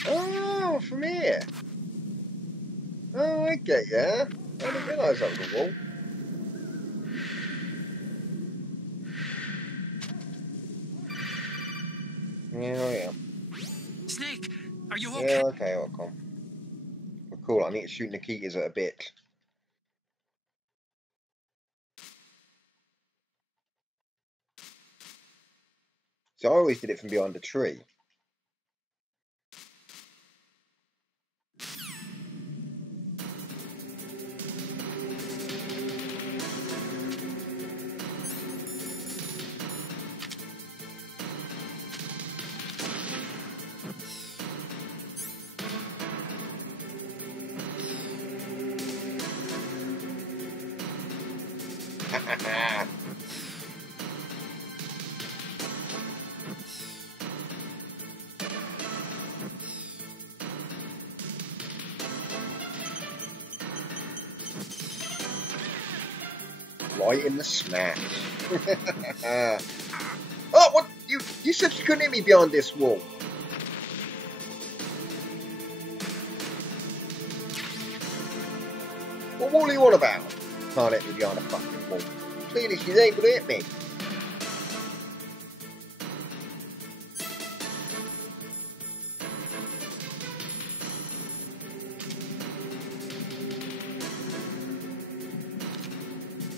Oh, from here. Oh, I get ya. I didn't realise that was a wall. Yeah, I am. Snake, are you okay? Yeah, okay, I'll come. Well, cool, I need to shoot Nikitas at a bit. So I always did it from behind a tree. Right in the smash. Oh, what? You said you couldn't hit me behind this wall. What wall are you on about? Can't hit me behind a fucking wall. Clearly she's able to hit me.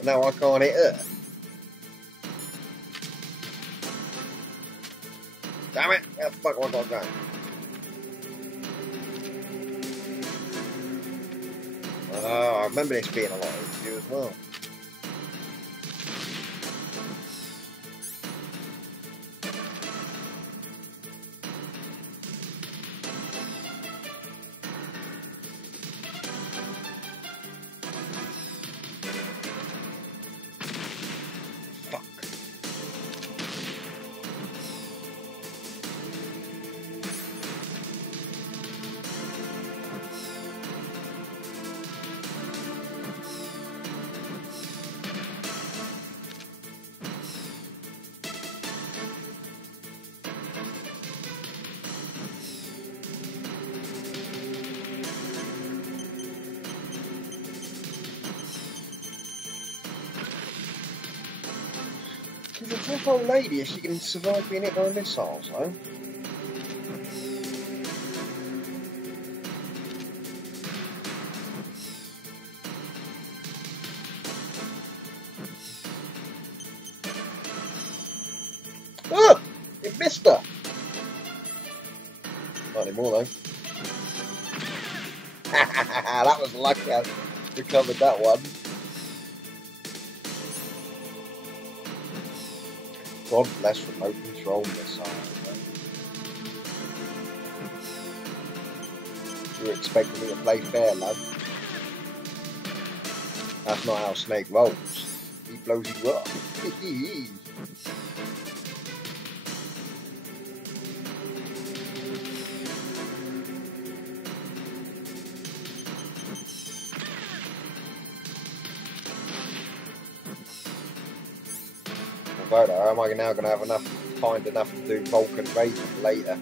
Now I can't hit her. Damn it! Where the fuck have I got going? Oh, I remember this being a lot easier as well. She's a tough old lady if she can survive being hit by missiles, though. Oh! It missed her! Not anymore, though. That was lucky I recovered that one. God bless remote control missiles. You were expecting me to play fair, lad. That's not how Snake rolls. He blows you up. Or am I now going to have find enough to do Vulcan Raven later?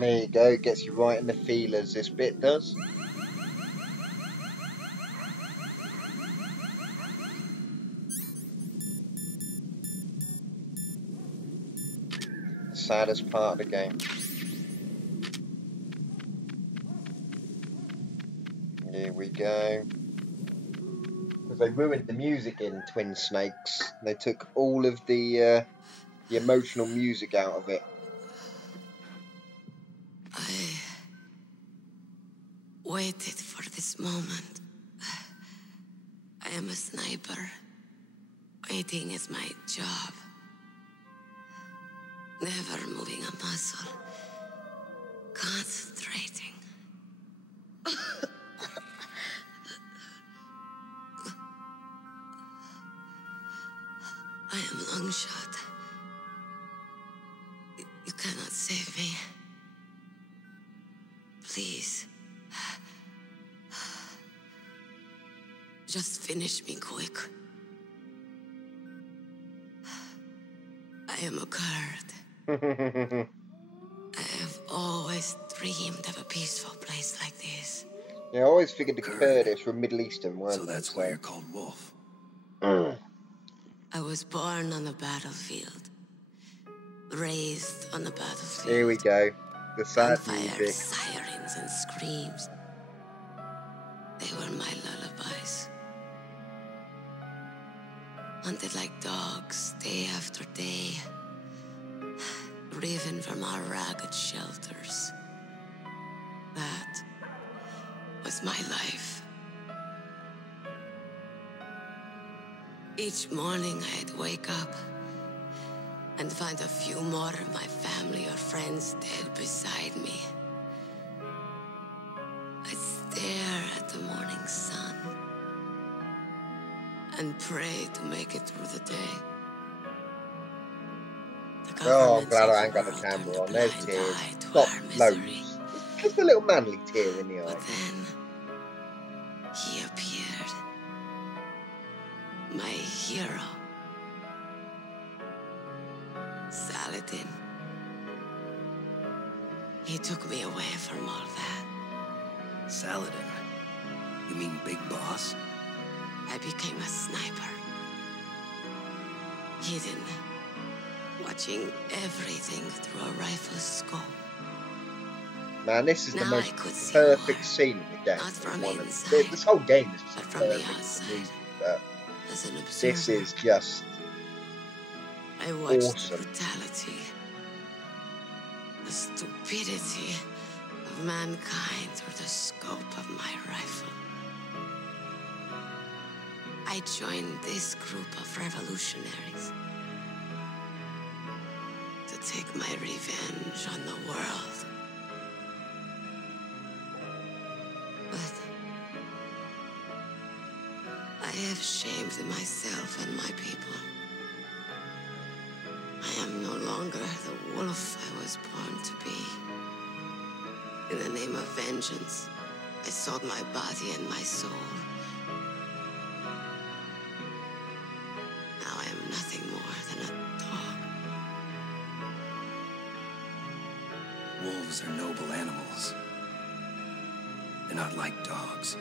And there you go, gets you right in the feelers, this bit does. The saddest part of the game. Here we go. Because they ruined the music in Twin Snakes. They took all of the emotional music out of it. I waited for this moment. I am a sniper. Waiting is my job. Never moving a muscle. Concentrating. I am long shot. You cannot save me. Please. Just finish me quick. I am a Kurd. I have always dreamed of a peaceful place like this. Yeah, I always figured the Kurdish were Middle Eastern, weren't So they? that's why you're called Wolf. I was born on the battlefield. Raised on the battlefield. Here we go. The sad Gunfire, music. sirens and screams. They were my lullabies. Hunted like dogs, day after day. Driven from our ragged shelters. That was my life. Each morning I'd wake up and find a few more of my family or friends dead beside me. I'd stare at the morning sun and pray to make it through the day. Oh, I'm glad I ain't got the camera on. There's tears. Not loads. Just a little manly tear in the eye. But then he appeared. My hero. Saladin. He took me away from all that. Saladin? You mean Big Boss? I became a sniper. Hidden. Watching everything through a rifle's scope. Man, this is the Now most I could see perfect more. scene in the game. Not from One of- inside, this whole game is but just from the perfect for outside. me. But As an this observer, is just I watched awesome. the brutality, the stupidity of mankind through the scope of my rifle. I joined this group of revolutionaries to take my revenge on the world. But I have shamed myself and my people. I am no longer the wolf I was born to be. In the name of vengeance, I sold my body and my soul. Now I am nothing more than a dog. Wolves are noble animals. They're not like dogs.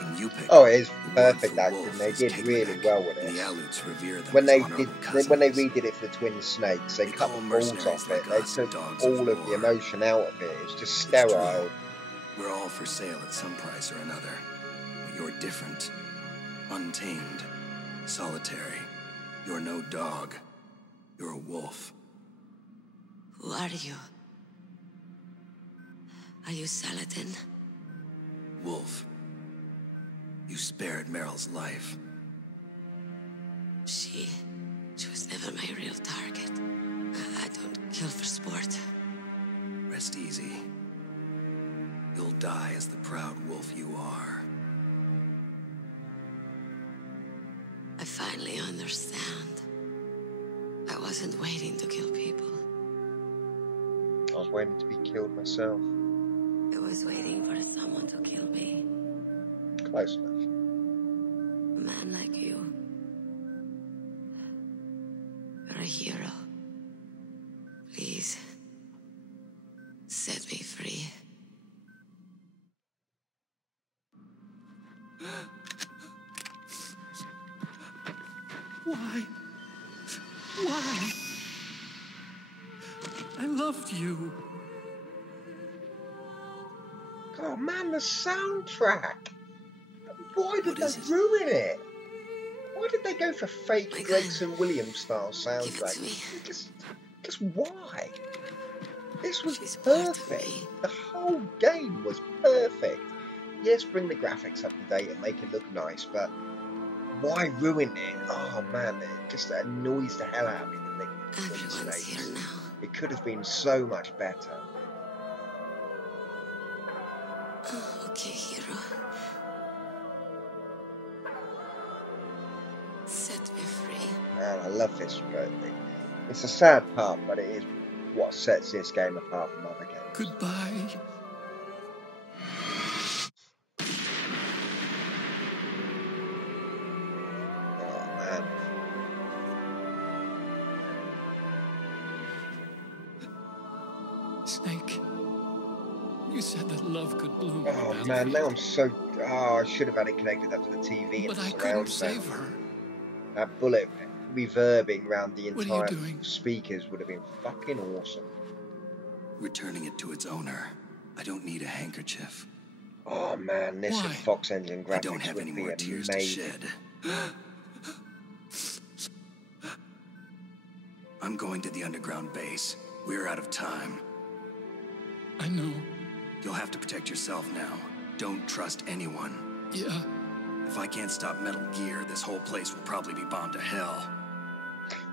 And you pick Oh, it is the word perfect for acting. wolf They is did really Teglanek, well with and the this. Aleuts revere them When as they honorable did, cousins. when they redid it for the Twin Snakes, they They cut call the balls mercenaries off it. like They us took dogs of all of the war. emotion out of it. It's just It's true. sterile. We're all for sale at some price or another. But you're different. Untamed. Solitary. You're no dog. You're a wolf. Who are you? Are you Saladin? Wolf. You spared Meryl's life. She was never my real target. I don't kill for sport. Rest easy. You'll die as the proud wolf you are. I finally understand. I wasn't waiting to kill people. I was waiting to be killed myself. I was waiting for someone to kill me. Close enough. A man like you. You're a hero. Please, Why? Why? I loved you. Oh man, the soundtrack! Why did What they is it? ruin it? Why did they go for fake My God. Gregson Williams style Give it soundtrack? to me. Just why? This was She's part of perfect. me. The whole game was perfect. Yes, bring the graphics up to date and make it look nice, but why ruin it? Oh man, it just annoys the hell out of me that they did Everyone's mistakes. here now. It could have been so much better. Oh, okay, hero. Set me free. Man, I love this thing. It's a sad part, but it is what sets this game apart from other games. Goodbye. Oh man. Snake, you said that love could bloom on the Oh battlefield. man, now I'm so... Oh, I should have had it connected up to the TV But and I the couldn't surround sound. save her. That bullet reverbing around the What are you entire doing? speakers would have been fucking awesome. Returning it to its owner. I don't need a handkerchief. Oh man, this Why? with Fox Engine I don't graphics have any would be more tears to amazing. shed. I'm going to the underground base. We're out of time. I know. You'll have to protect yourself now. Don't trust anyone. Yeah. If I can't stop Metal Gear, this whole place will probably be bombed to hell.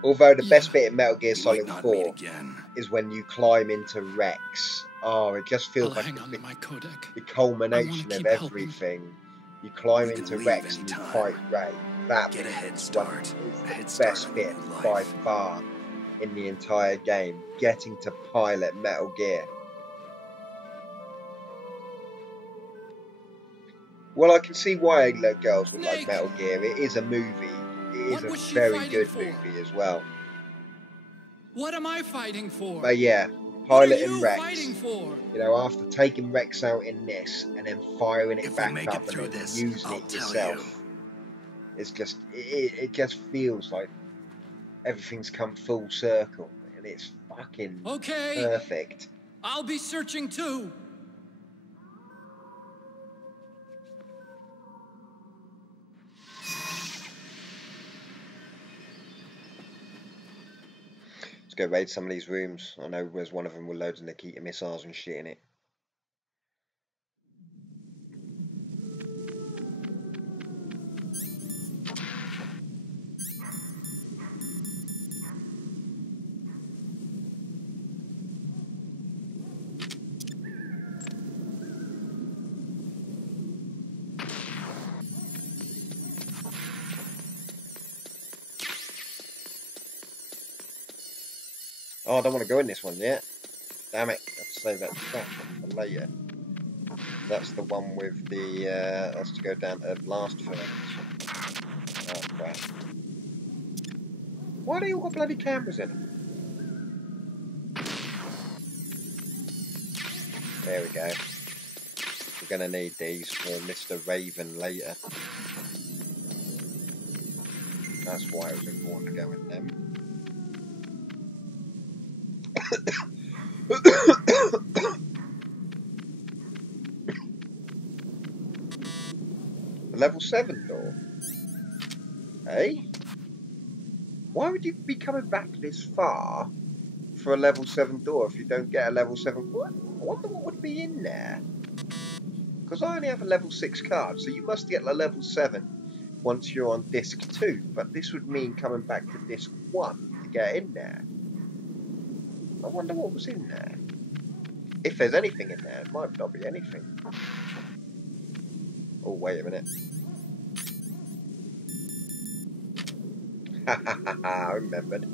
Although the best Yeah. bit in Metal Gear We Solid might not meet 4 again. is when you climb into Rex. Oh, it just feels I'll like hang on to my codec. the I culmination wanna of keep helping. everything. You climb You can into leave Rex and you anytime. fight Ray. That Get a bit head is start. is A the head start best on bit your new by life. far in the entire game. Getting to pilot Metal Gear. Well, I can see why girls would like Snake! Metal Gear. It is a movie. It is What a was she very fighting good for? movie as well. What am I fighting for? But yeah, What are piloting you Rex. fighting for? You know, after taking Rex out in this and then firing it If we back make it up and through then this, using I'll it tell yourself, it's just it just feels like everything's come full circle and it's fucking Okay. perfect. I'll be searching too. Let's go raid some of these rooms. I know there's one of them with loads of Nikita missiles and shit in it. Oh, I don't want to go in this one yet. Damn it. I have to save that crap for later. That's the one with the, that's to go down to blast furnace. Oh, crap. Why do you all got bloody cameras in them? There we go. We're going to need these for Mr. Raven later. That's why it was important to go in them. Level 7 door. Hey? Why would you be coming back this far for a level 7 door if you don't get a level 7? What? I wonder what would be in there. Because I only have a level 6 card, so you must get a level 7 once you're on disc 2. But this would mean coming back to disc 1 to get in there. I wonder what was in there. If there's anything in there, it might not be anything. Oh, wait a minute. Ha ha ha ha, I remembered.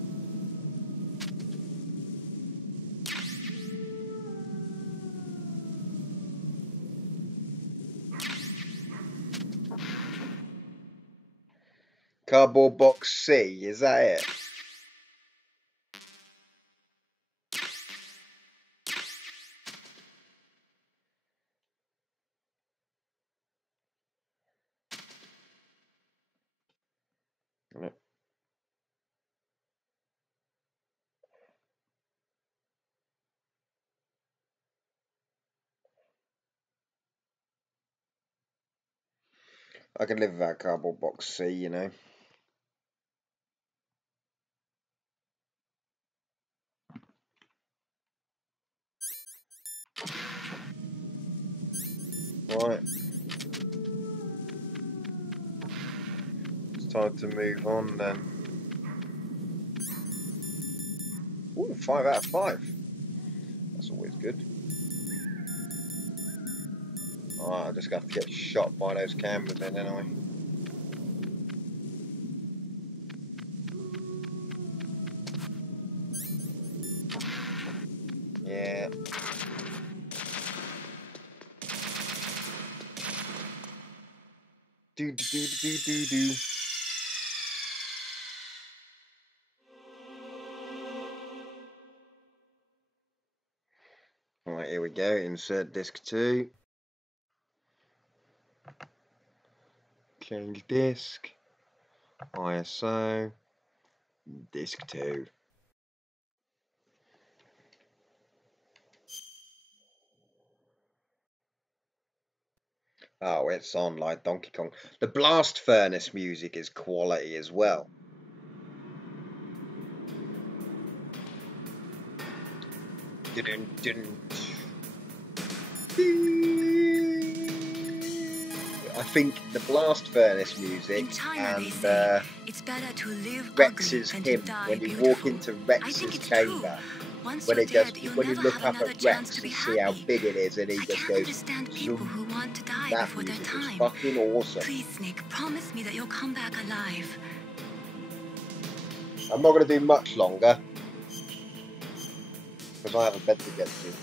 Cardboard box C, is that it? Isn't it? I can live without cardboard box C, you know. Right. It's time to move on then. Ooh, 5 out of 5. That's always good. Alright, I just have to get shot by those cameras then, don't I? Yeah. Do. Alright, here we go. Insert disc 2. Change disc. ISO. Disc 2. Oh, it's on like Donkey Kong. The blast furnace music is quality as well. I think the blast furnace music and it's better to live Rex's ugly than hymn to die when you beautiful. walk into Rex's chamber. When it goes, when you look up at Rex and see how big it is, and he just goes, zoom. That music is fucking awesome. Please, Nick, promise me that you'll come back alive. I'm not going to do much longer because I have a bed to get to.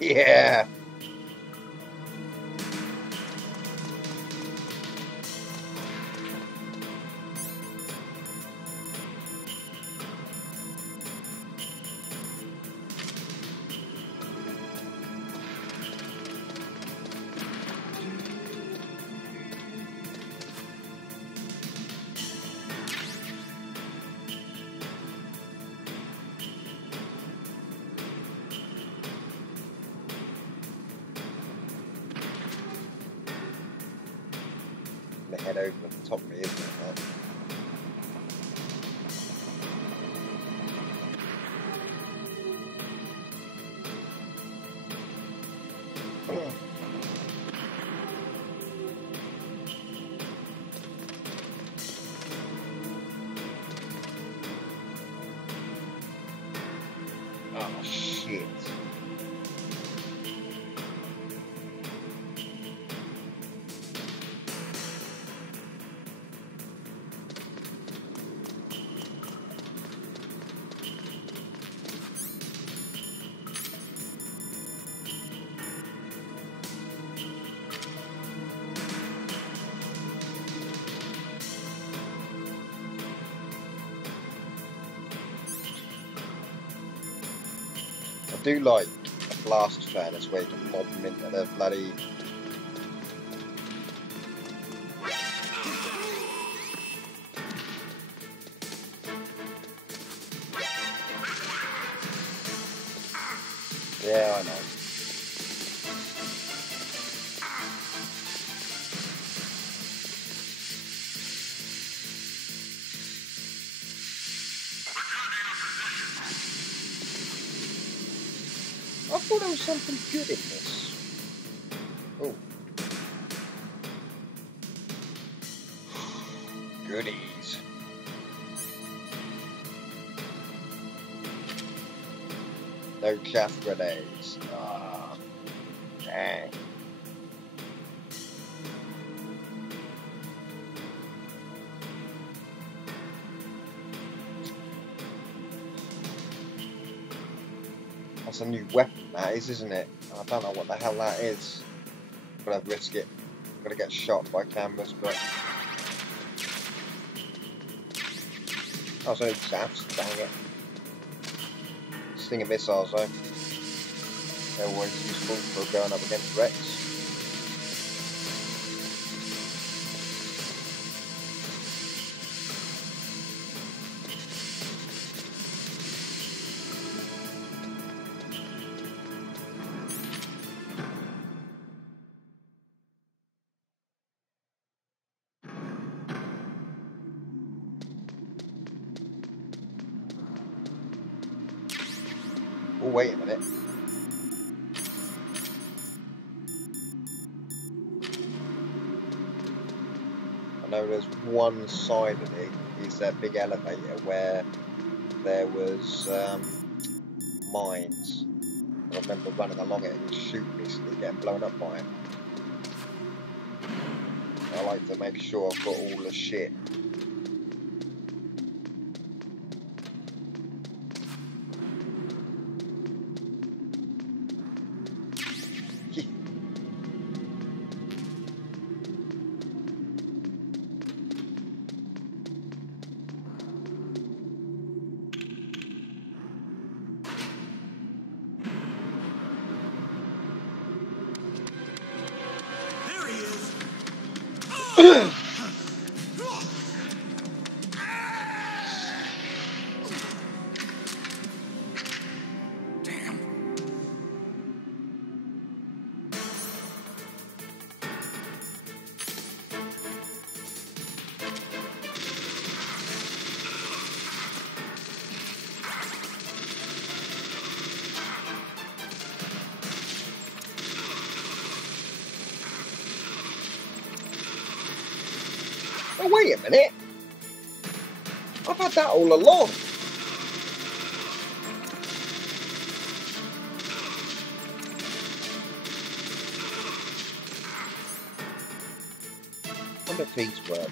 Yeah. The head over the top of me, isn't it? Oh shit. I do like a blast furnace where you can lob them into the bloody... Yeah, I know. I thought there was something good in this. Oh. Goodies. No chaff grenades. Ah. Dang. That's a new weapon, that is, isn't it? I don't know what the hell that is. But I'd risk it. I'm gonna get shot by cameras, but... Oh, so chaffs, dang it. Stinger missiles though. They're always useful for going up against Rex. Oh, wait a minute. I know there's one side of it is that big elevator where there was mines. I remember running along it and shooting recently, getting blown up by it. I like to make sure I've got all the shit. Oh, wait a minute. I've had that all along. I wonder if these work.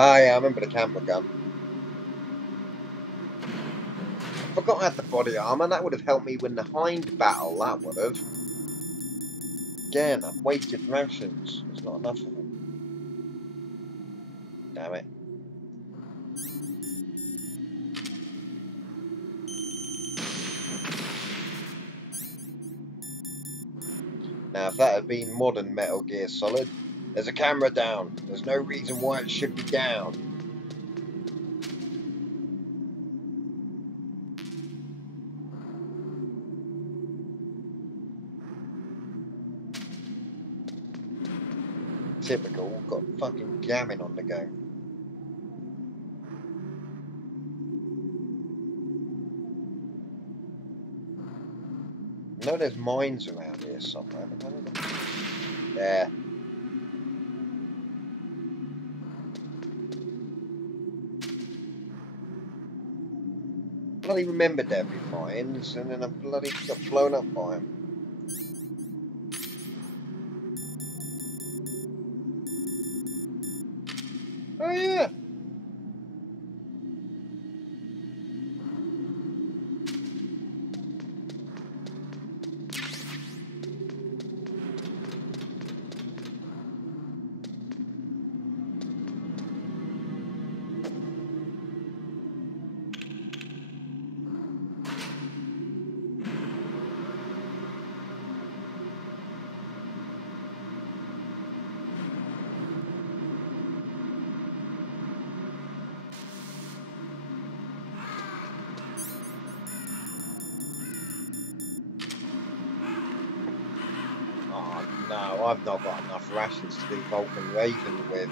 Ah, yeah, I remember the camera gun. I forgot I had the body armor. That would have helped me win the Hind battle. That would have. Again, I've wasted rations. There's not enough of them. Damn it. Now, if that had been modern Metal Gear Solid, there's a camera down. There's no reason why it should be down. Typical, got fucking gammon on the go. I know there's mines around here somewhere, but I don't know. There. Bloody remembered there'd be mines, and then I bloody got blown up by them. Oh yeah. No, I've not got enough rations to do Vulcan Raven with.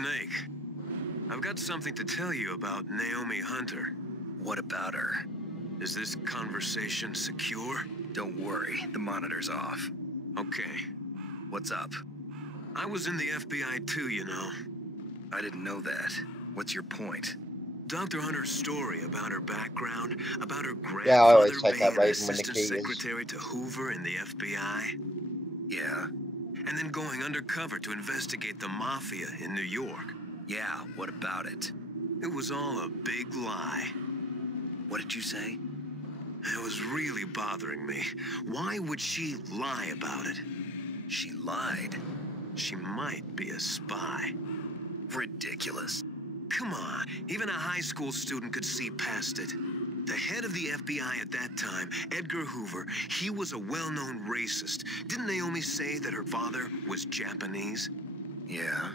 Snake. I've got something to tell you about Naomi Hunter. What about her? Is this conversation secure? Don't worry, the monitor's off. Okay. What's up? I was in the FBI too, you know. I didn't know that. What's your point? Dr. Hunter's story about her background, about her Yeah, I always grandfather take being that an Raven when assistant Nikita's. secretary to Hoover in the FBI. Yeah? And then going undercover to investigate the mafia in New York. Yeah, what about it? It was all a big lie. What did you say? It was really bothering me. Why would she lie about it? She lied. She might be a spy. Ridiculous. Come on, even a high school student could see past it. The head of the FBI at that time, Edgar Hoover, he was a well-known racist. Didn't Naomi say that her father was Japanese? Yeah.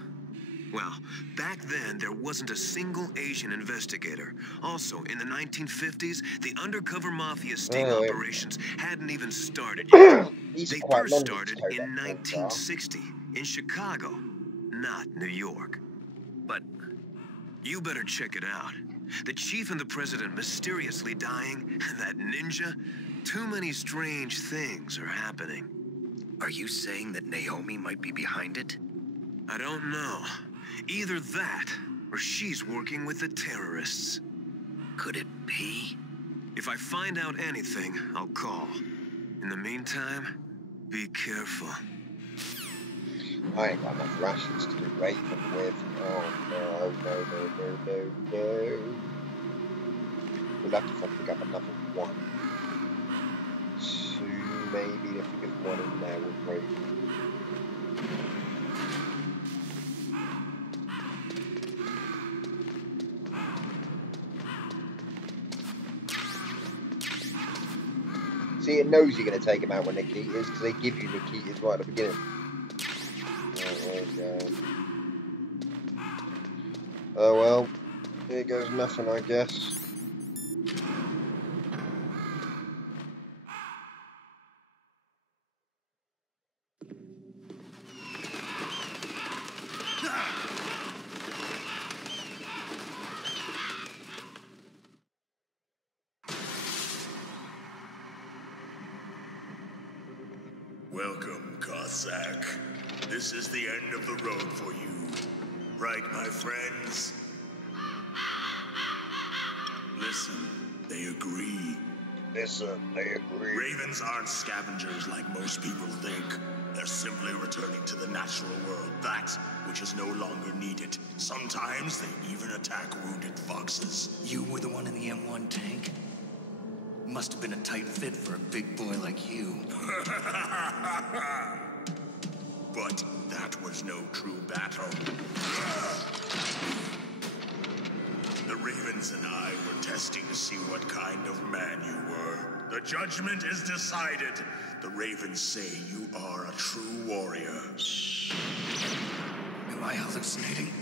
Well, back then, there wasn't a single Asian investigator. Also, in the 1950s, the undercover mafia sting operations hadn't even started yet. They first started in 1960, in Chicago, not New York. But you better check it out. The chief and the president mysteriously dying, that ninja, too many strange things are happening. Are you saying that Naomi might be behind it? I don't know. Either that, or she's working with the terrorists. Could it be? If I find out anything, I'll call. In the meantime, be careful. I ain't got enough rations to do Raven with. Oh no. We'll have to probably pick up another one. Two maybe, if we get one in there with Raven. See, it knows you're going to take him out with Nikitas because they give you Nikitas right at the beginning. Oh well, here goes nothing, I guess. Welcome, Cossack. This is the end of the road for you. Right, my friends? Listen, they agree. Ravens aren't scavengers like most people think. They're simply returning to the natural world, that which is no longer needed. Sometimes they even attack wounded foxes. You were the one in the M1 tank? Must have been a tight fit for a big boy like you. But that was no true battle. The Ravens and I were testing to see what kind of man you were. The judgment is decided. The Ravens say you are a true warrior. Am I hallucinating?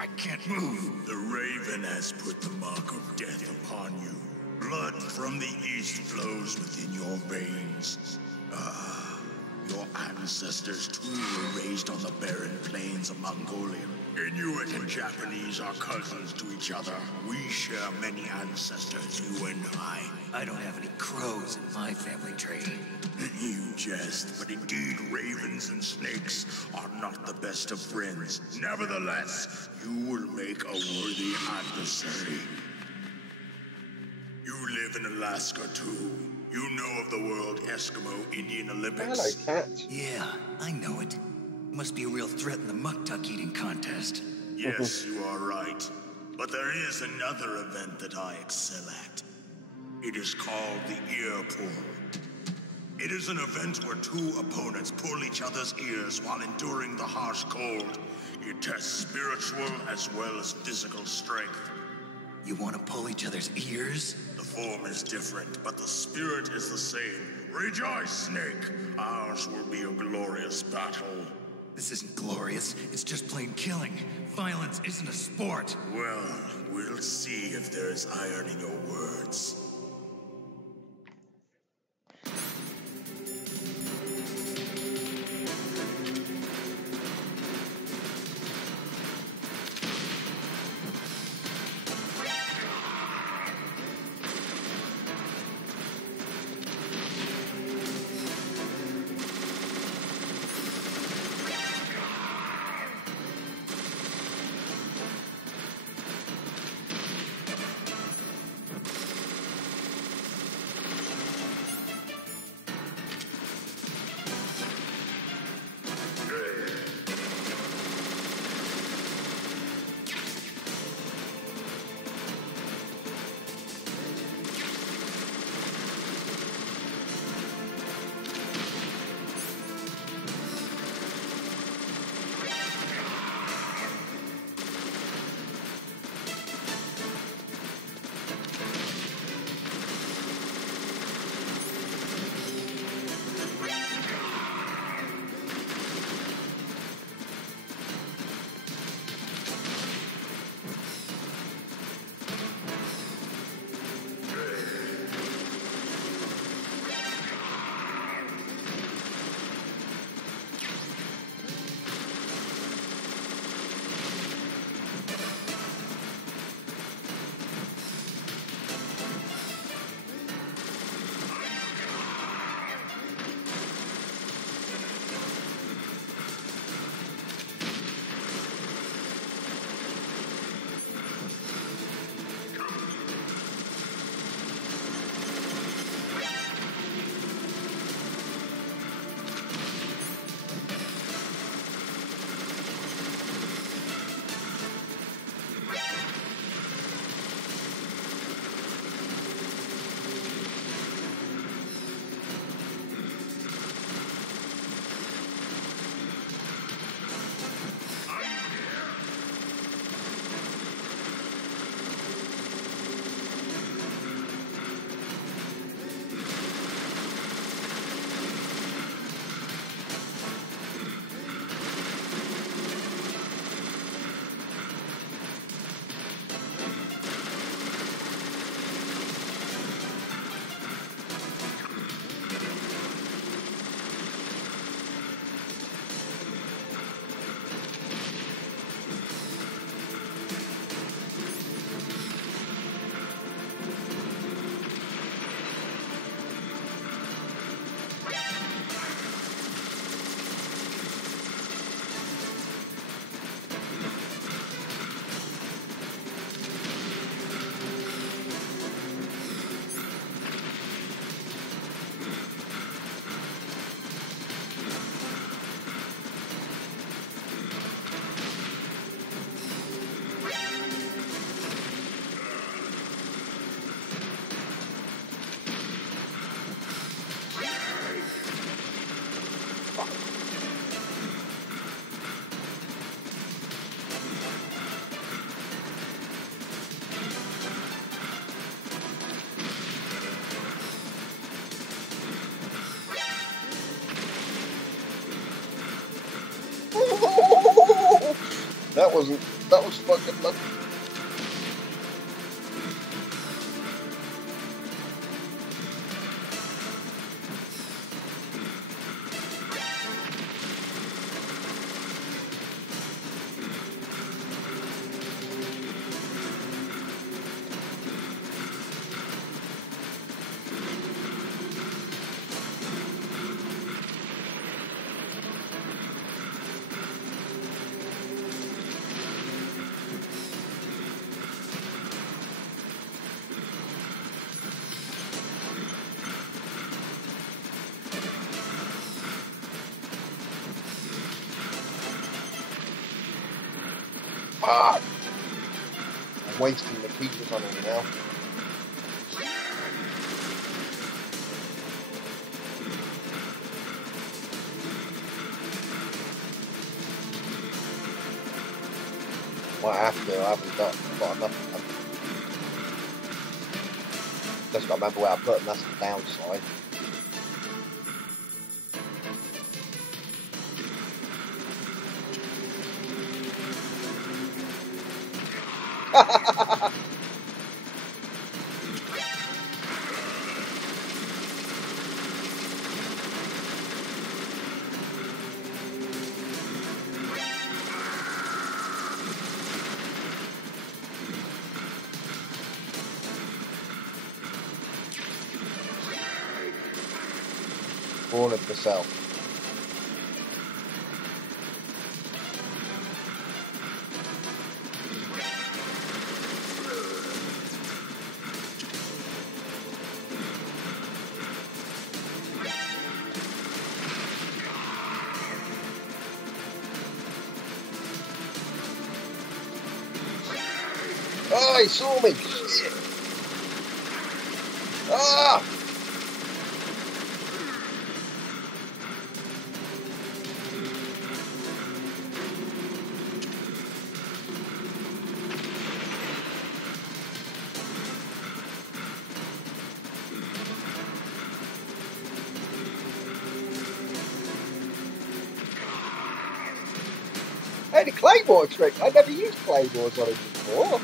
I can't move. The Raven has put the mark of death upon you. Blood from the east flows within your veins. Your ancestors too were raised on the barren plains of Mongolia. Inuit and Japanese are cousins to each other. We share many ancestors, you and I. I don't have any crows in my family tree. You jest, but indeed ravens and snakes are not the best of friends. Nevertheless, you will make a worthy adversary. You live in Alaska too. You know of the World Eskimo Indian Olympics. Hello, cat. Yeah, I know it. Must be a real threat in the muck-tuck eating contest. Yes, you are right. But there is another event that I excel at. It is called the ear pull. It is an event where two opponents pull each other's ears while enduring the harsh cold. It tests spiritual as well as physical strength. You want to pull each other's ears? The form is different, but the spirit is the same. Rejoice, Snake. Ours will be a glorious battle. This isn't glorious. It's just plain killing. Violence isn't a sport. Well, we'll see if there's iron in your words. That was fucking lucky. Ah! I'm wasting the keepers on him now. Might have to, I haven't got enough. Just got to remember where I put them, that's the downside. Born of myself. Oh, he saw me! Shit! Ah! Hey, the Claymore trick! I never used Claymores on it before.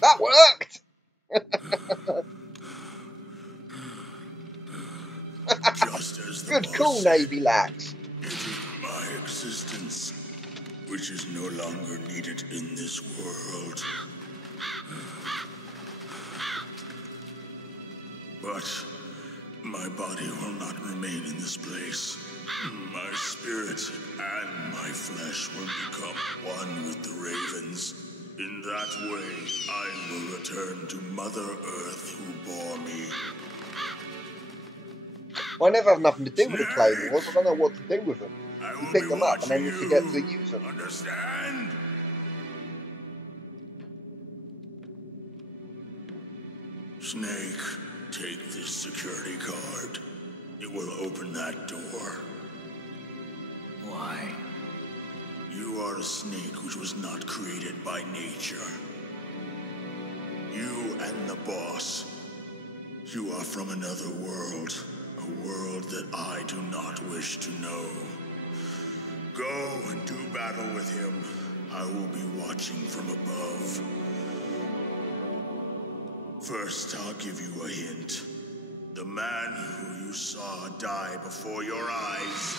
That worked! Just as the Good call, Navy lads. It is my existence which is no longer needed in this world. But my body will not remain in this place. My spirit and my flesh will become one with the ravens. In that way, I will return to Mother Earth who bore me. I never have nothing to do with the Claymores. I don't know what to do with them. You pick them up and then you forget to use them. Understand? Snake, take this security card. It will open that door. Why? You are a snake which was not created by nature. You and the boss. You are from another world. A world that I do not wish to know. Go and do battle with him. I will be watching from above. First, I'll give you a hint. The man who you saw die before your eyes.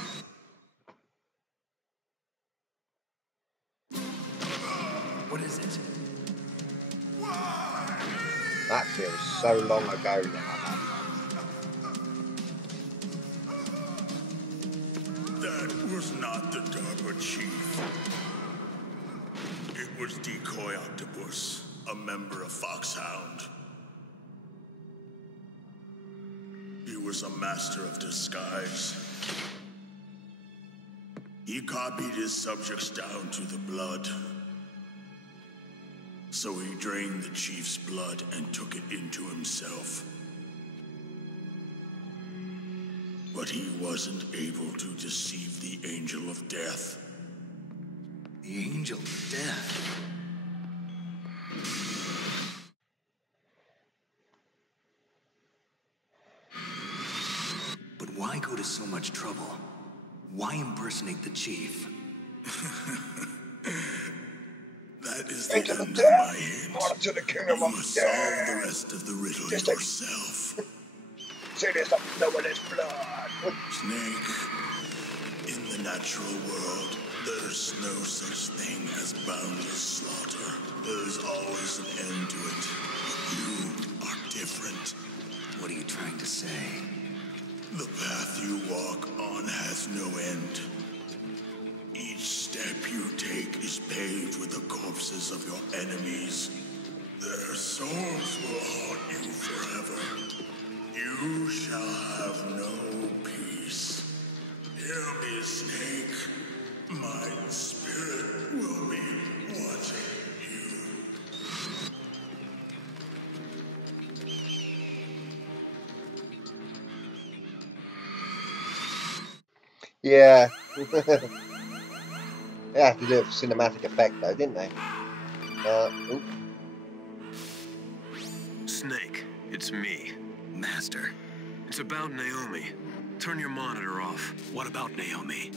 What is it? That feels so long ago now. That was not the DARPA chief. It was Decoy Octopus, a member of Foxhound. He was a master of disguise. He copied his subjects down to the blood. So he drained the chief's blood and took it into himself. But he wasn't able to deceive the Angel of Death. The Angel of Death? Why go to so much trouble? Why impersonate the chief? That is the end of my hint. You must solve the rest of the riddle yourself. No one is blood. Snake, in the natural world, there's no such thing as boundless slaughter. There's always an end to it. But you are different. What are you trying to say? The path you walk on has no end. Each step you take is paved with the corpses of your enemies. Their souls will haunt you forever. You shall have no peace. Hear me, Snake. My spirit will be watching you. Yeah. They had to do it for cinematic effect though, didn't they? Snake, it's me. Master. It's about Naomi. Turn your monitor off. What about Naomi?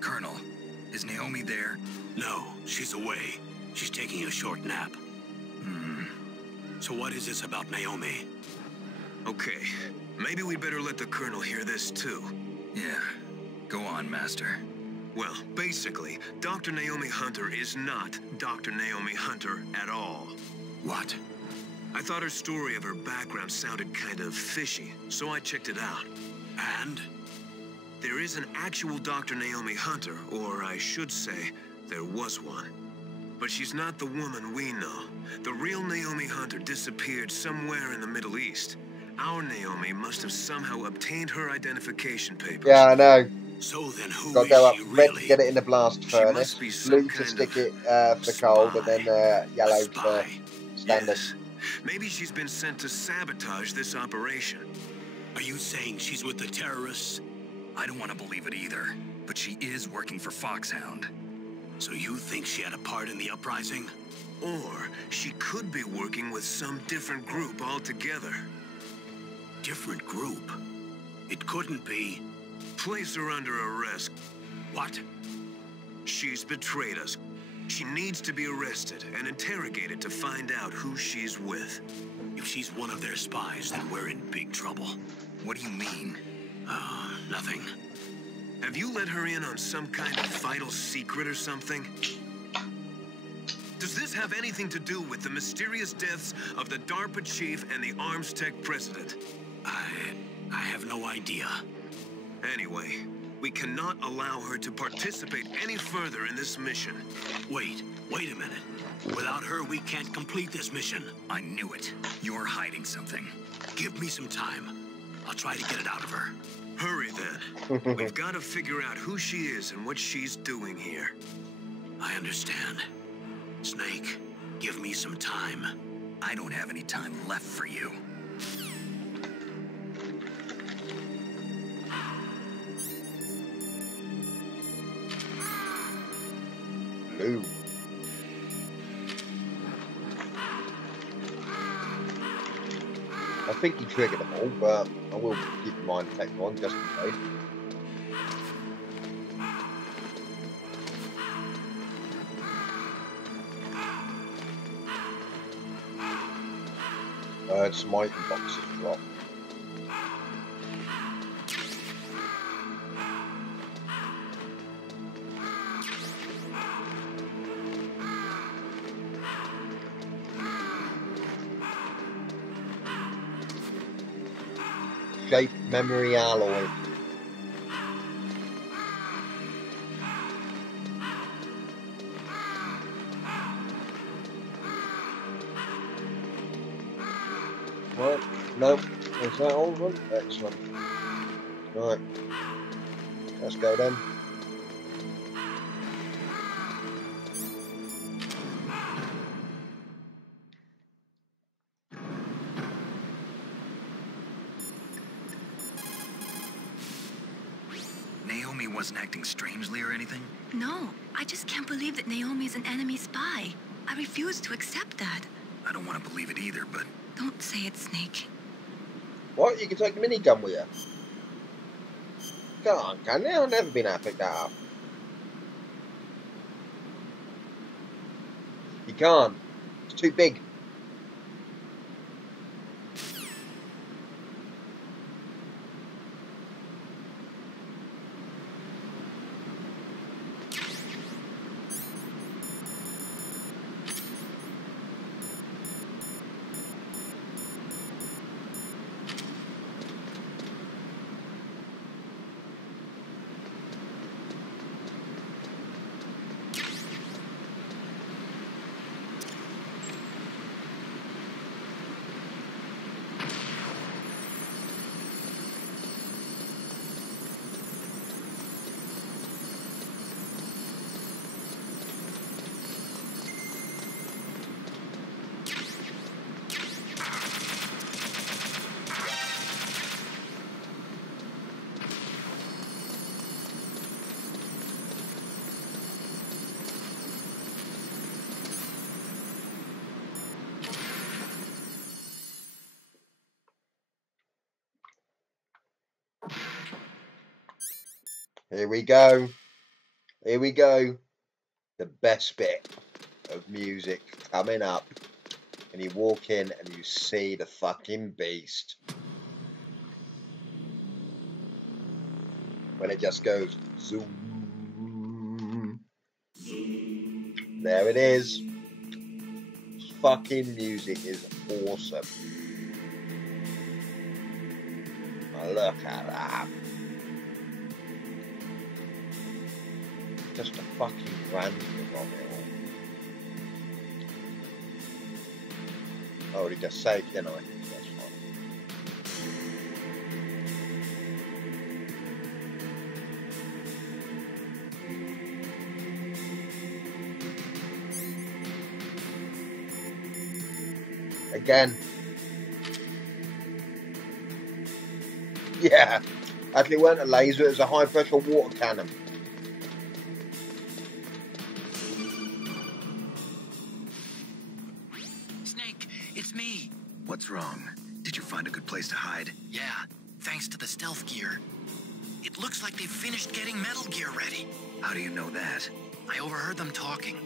Colonel, is Naomi there? No, she's away. She's taking a short nap. So what is this about Naomi? Okay, maybe we better let the Colonel hear this too. Yeah. Go on, Master. Well, basically, Dr. Naomi Hunter is not Dr. Naomi Hunter at all. What? I thought her story of her background sounded kind of fishy, so I checked it out. And? There is an actual Dr. Naomi Hunter, or I should say, there was one. But she's not the woman we know. The real Naomi Hunter disappeared somewhere in the Middle East. Our Naomi must have somehow obtained her identification papers. Yeah, I know. So then who Got to is go up she red really? to get it in the blast furnace, be some blue to kind stick of it for the cold, and then yellow for spy. standard. Yes. Maybe she's been sent to sabotage this operation. Are you saying she's with the terrorists? I don't want to believe it either, but she is working for Foxhound. So you think she had a part in the uprising? Or she could be working with some different group altogether. Different group? It couldn't be. Place her under arrest. What? She's betrayed us. She needs to be arrested and interrogated to find out who she's with. If she's one of their spies, then we're in big trouble. What do you mean? Nothing. Have you let her in on some kind of vital secret or something? Does this have anything to do with the mysterious deaths of the DARPA chief and the Arms Tech president? I have no idea. Anyway, we cannot allow her to participate any further in this mission. Wait a minute. Without her, we can't complete this mission. I knew it. You're hiding something. Give me some time. I'll try to get it out of her. Hurry then. We've got to figure out who she is and what she's doing here. I understand. Snake, give me some time. I don't have any time left for you. Blue. I think he triggered them all, but I will keep Mind Tech on just in case. Some item boxes drop. Shape memory alloy. Right, no, is that all of them? Excellent. Right, let's go then. Naomi wasn't acting strangely or anything? No, I just can't believe that Naomi is an enemy spy. I refuse to accept that. I don't want to believe it either, but... Don't say it, Snake. What? You can take the minigun with you? Can't, can you? I've never been able to pick that up. You can't. It's too big. Here we go. Here we go. The best bit of music coming up. And you walk in and you see the fucking beast. When it just goes zoom. There it is. Fucking music is awesome. Oh, look at that. Just a fucking random of it all. I already just saved, didn't I? That's fine. Again. Yeah. Actually, it weren't a laser, it was a high pressure water cannon. What's wrong? Did you find a good place to hide? Yeah, thanks to the stealth gear. It looks like they've finished getting Metal Gear ready. How do you know that? I overheard them talking.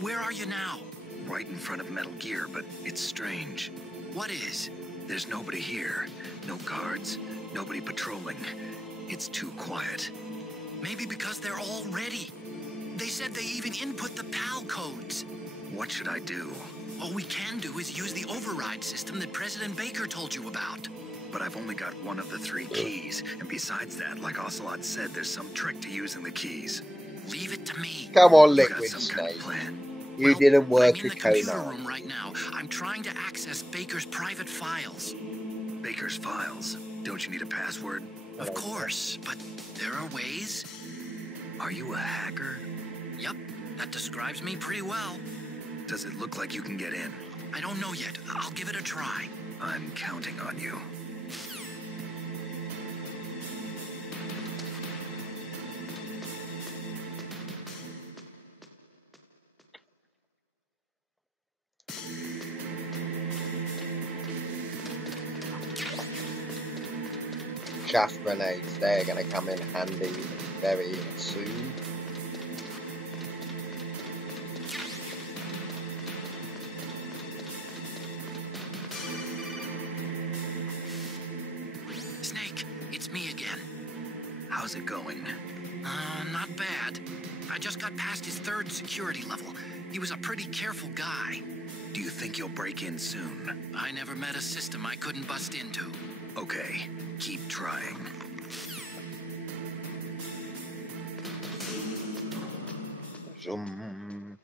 Where are you now? Right in front of Metal Gear, but it's strange. What is? There's nobody here. No guards, nobody patrolling. It's too quiet. Maybe because they're all ready. They said they even input the PAL codes. What should I do? All we can do is use the override system that President Baker told you about. But I've only got one of the 3 keys, and besides that, like Ocelot said, there's some trick to using the keys. Leave it to me. Come on, You Liquid got some Snake. kind of plan? You didn't work I'm in with the computer Conan. room right now. I'm trying to access Baker's private files. Baker's files? Don't you need a password? Of course, but there are ways. Are you a hacker? Yep, that describes me pretty well. Does it look like you can get in? I don't know yet. I'll give it a try. I'm counting on you. Chaff grenades, they're going to come in handy very soon. Snake, it's me again. How's it going? Not bad. I just got past his 3rd security level. He was a pretty careful guy. Do you think you'll break in soon? I never met a system I couldn't bust into. Okay, keep trying. Zoom.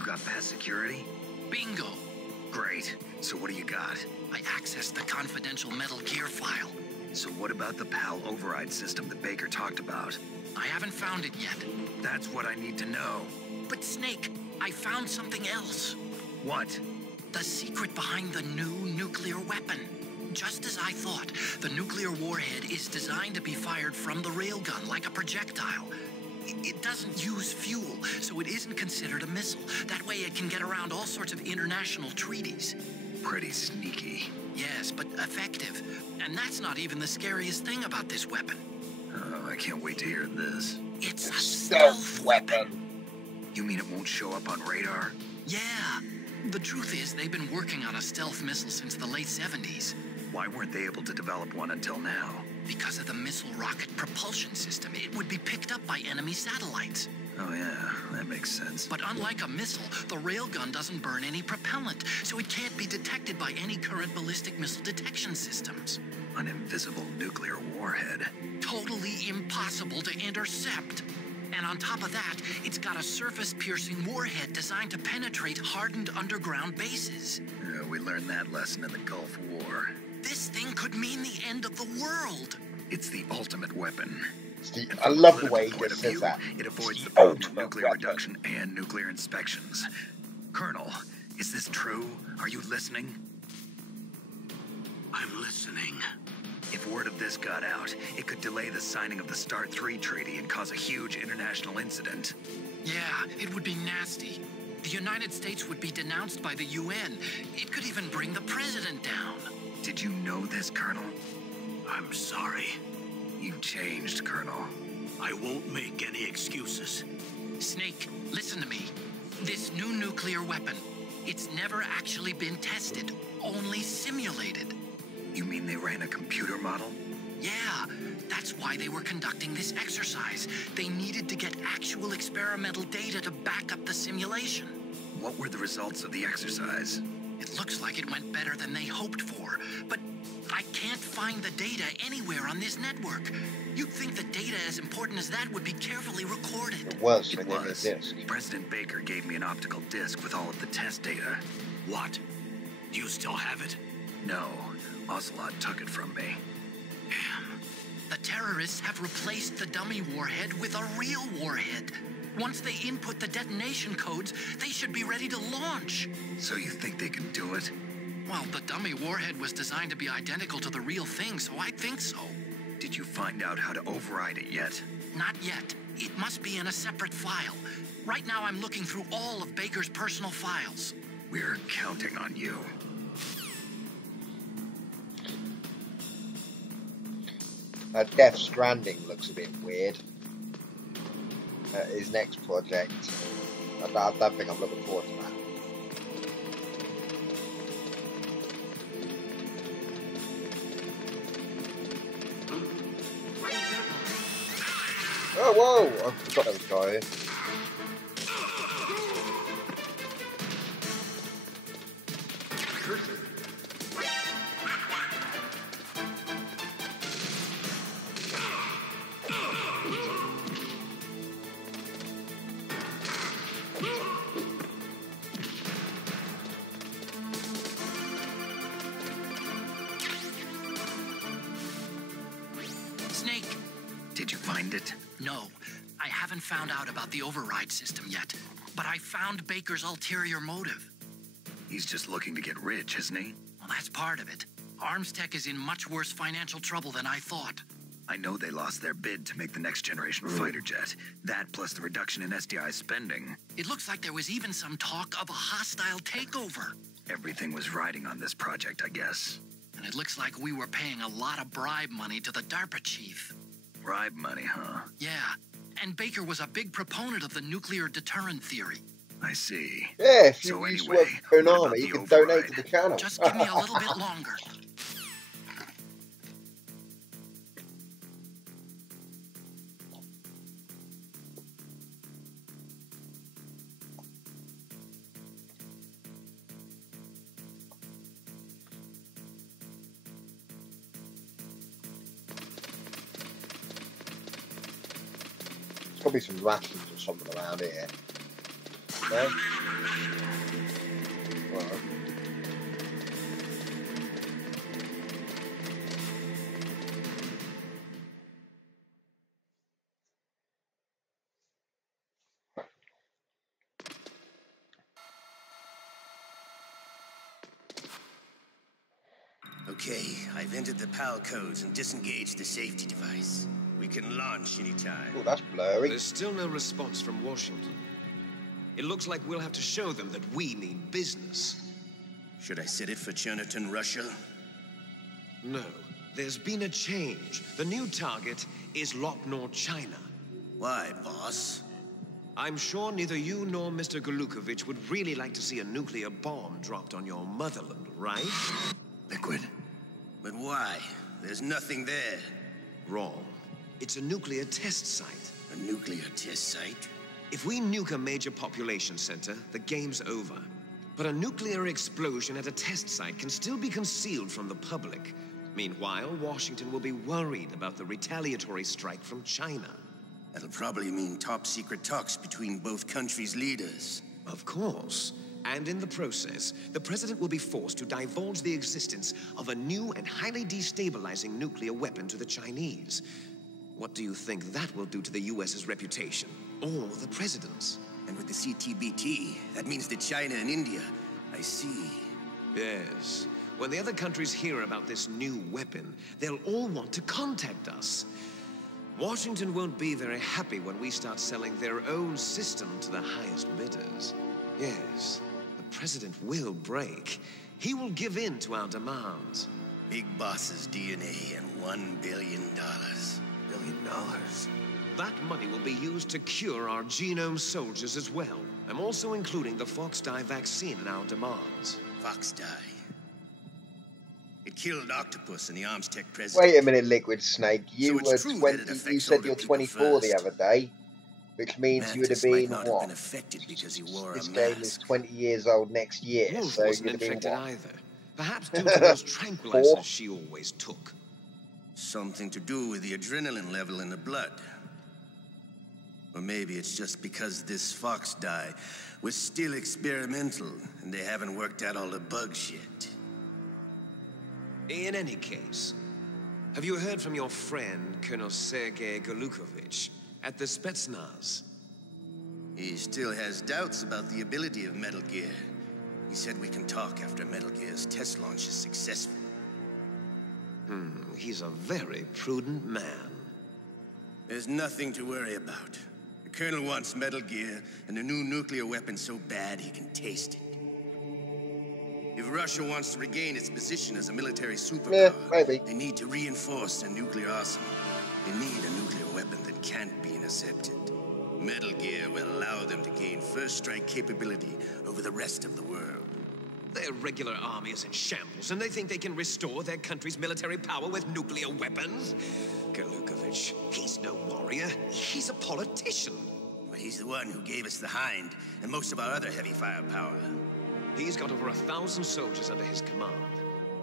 You got past security? Bingo. Great. So what do you got? I accessed the confidential Metal Gear file. So what about the PAL override system that Baker talked about? I haven't found it yet. That's what I need to know. But Snake, I found something else. What? The secret behind the new nuclear weapon. Just as I thought, the nuclear warhead is designed to be fired from the railgun like a projectile. It doesn't use fuel, so it isn't considered a missile. That way it can get around all sorts of international treaties. Pretty sneaky. Yes, but effective. And that's not even the scariest thing about this weapon. Oh, I can't wait to hear this. It's a stealth weapon. You mean it won't show up on radar? Yeah. The truth is, they've been working on a stealth missile since the late 70s. Why weren't they able to develop one until now? Because of the missile rocket propulsion system, it would be picked up by enemy satellites. Oh yeah, that makes sense. But unlike a missile, the railgun doesn't burn any propellant, so it can't be detected by any current ballistic missile detection systems. An invisible nuclear warhead. Totally impossible to intercept. And on top of that, it's got a surface-piercing warhead designed to penetrate hardened underground bases. We learned that lesson in the Gulf War. This thing could mean the end of the world. It's the ultimate weapon. I love the way he just says that. It avoids the ultimate problem of nuclear weapon. reduction and nuclear inspections. Colonel, is this true? Are you listening? I'm listening. If word of this got out, it could delay the signing of the START 3 treaty and cause a huge international incident. Yeah, it would be nasty. The United States would be denounced by the UN. It could even bring the president down. Did you know this, Colonel? I'm sorry. You changed, Colonel. I won't make any excuses. Snake, listen to me. This new nuclear weapon, it's never actually been tested, only simulated. You mean they ran a computer model? Yeah, that's why they were conducting this exercise. They needed to get actual experimental data to back up the simulation. What were the results of the exercise? It looks like it went better than they hoped for, but I can't find the data anywhere on this network. You'd think the data as important as that would be carefully recorded. It was. It was. President Baker gave me an optical disc with all of the test data. What? Do you still have it? No. Ocelot took it from me. Damn. The terrorists have replaced the dummy warhead with a real warhead. Once they input the detonation codes, they should be ready to launch. So you think they can do it? Well, the dummy warhead was designed to be identical to the real thing, so I think so. Did you find out how to override it yet? Not yet. It must be in a separate file. Right now I'm looking through all of Baker's personal files. We're counting on you. Death Stranding looks a bit weird. His next project. I don't think I'm looking forward to that. Oh, whoa! I forgot there was a guy here. Snake. Did you find it? No, I haven't found out about the override system yet, but I found Baker's ulterior motive. He's just looking to get rich, isn't he? Well, that's part of it. Arms Tech is in much worse financial trouble than I thought. I know they lost their bid to make the next generation fighter jet. That plus the reduction in SDI spending. It looks like there was even some talk of a hostile takeover. Everything was riding on this project, I guess. And it looks like we were paying a lot of bribe money to the DARPA chief. Bribe money, huh? Yeah, and Baker was a big proponent of the nuclear deterrent theory. I see. Yeah, if you So used to anyway, work for an what army, about you the can override? donate to the channel. Just give me a little bit longer. There's probably some rations or something around here. No? Right. Okay, I've entered the PAL codes and disengaged the safety device. We can launch anytime. Oh, that's blurry. There's still no response from Washington. It looks like we'll have to show them that we mean business. Should I set it for Chernobyl, Russia? No, there's been a change. The new target is Lopnor, China. Why, boss? I'm sure neither you nor Mr. Golukovich would really like to see a nuclear bomb dropped on your motherland, right? Liquid. But why? There's nothing there. Wrong. It's a nuclear test site. A nuclear test site? If we nuke a major population center, the game's over. But a nuclear explosion at a test site can still be concealed from the public. Meanwhile, Washington will be worried about the retaliatory strike from China. That'll probably mean top-secret talks between both countries' leaders. Of course. And in the process, the president will be forced to divulge the existence of a new and highly destabilizing nuclear weapon to the Chinese. What do you think that will do to the US's reputation? Or the president's? And with the CTBT, that means that China and India. I see. Yes. When the other countries hear about this new weapon, they'll all want to contact us. Washington won't be very happy when we start selling their own system to the highest bidders. Yes, the president will break. He will give in to our demands. Big Boss's DNA and $1 billion. $1 billion? That money will be used to cure our genome soldiers as well. I'm also including the Fox-Die vaccine in our demands. Fox-Die? It killed Octopus and the Arms Tech president. Wait a minute, Liquid Snake. You So were it's true 20. that it affects You said older you're people 24 the first. other day, which means you would have Mantis been might not have what? been affected because he wore This a game is mask. 20 years old next year, Wolf so wasn't you'd have been infected what? either. Perhaps due to those tranquilizers 4? she always took. Something to do with the adrenaline level in the blood. Or maybe it's just because this Fox-Die was still experimental and they haven't worked out all the bugs yet. In any case, have you heard from your friend, Colonel Sergei Golukovich, at the Spetsnaz? He still has doubts about the ability of Metal Gear. He said we can talk after Metal Gear's test launch is successful. He's a very prudent man. There's nothing to worry about. The Colonel wants Metal Gear and a new nuclear weapon so bad he can taste it. If Russia wants to regain its position as a military superpower, Yeah, maybe. they need to reinforce their nuclear arsenal. They need a nuclear weapon that can't be intercepted. Metal Gear will allow them to gain first strike capability over the rest of the world. Their regular army is in shambles, and they think they can restore their country's military power with nuclear weapons? Golukovich, he's no warrior. He's a politician. But he's the one who gave us the Hind and most of our other heavy firepower. He's got over 1,000 soldiers under his command.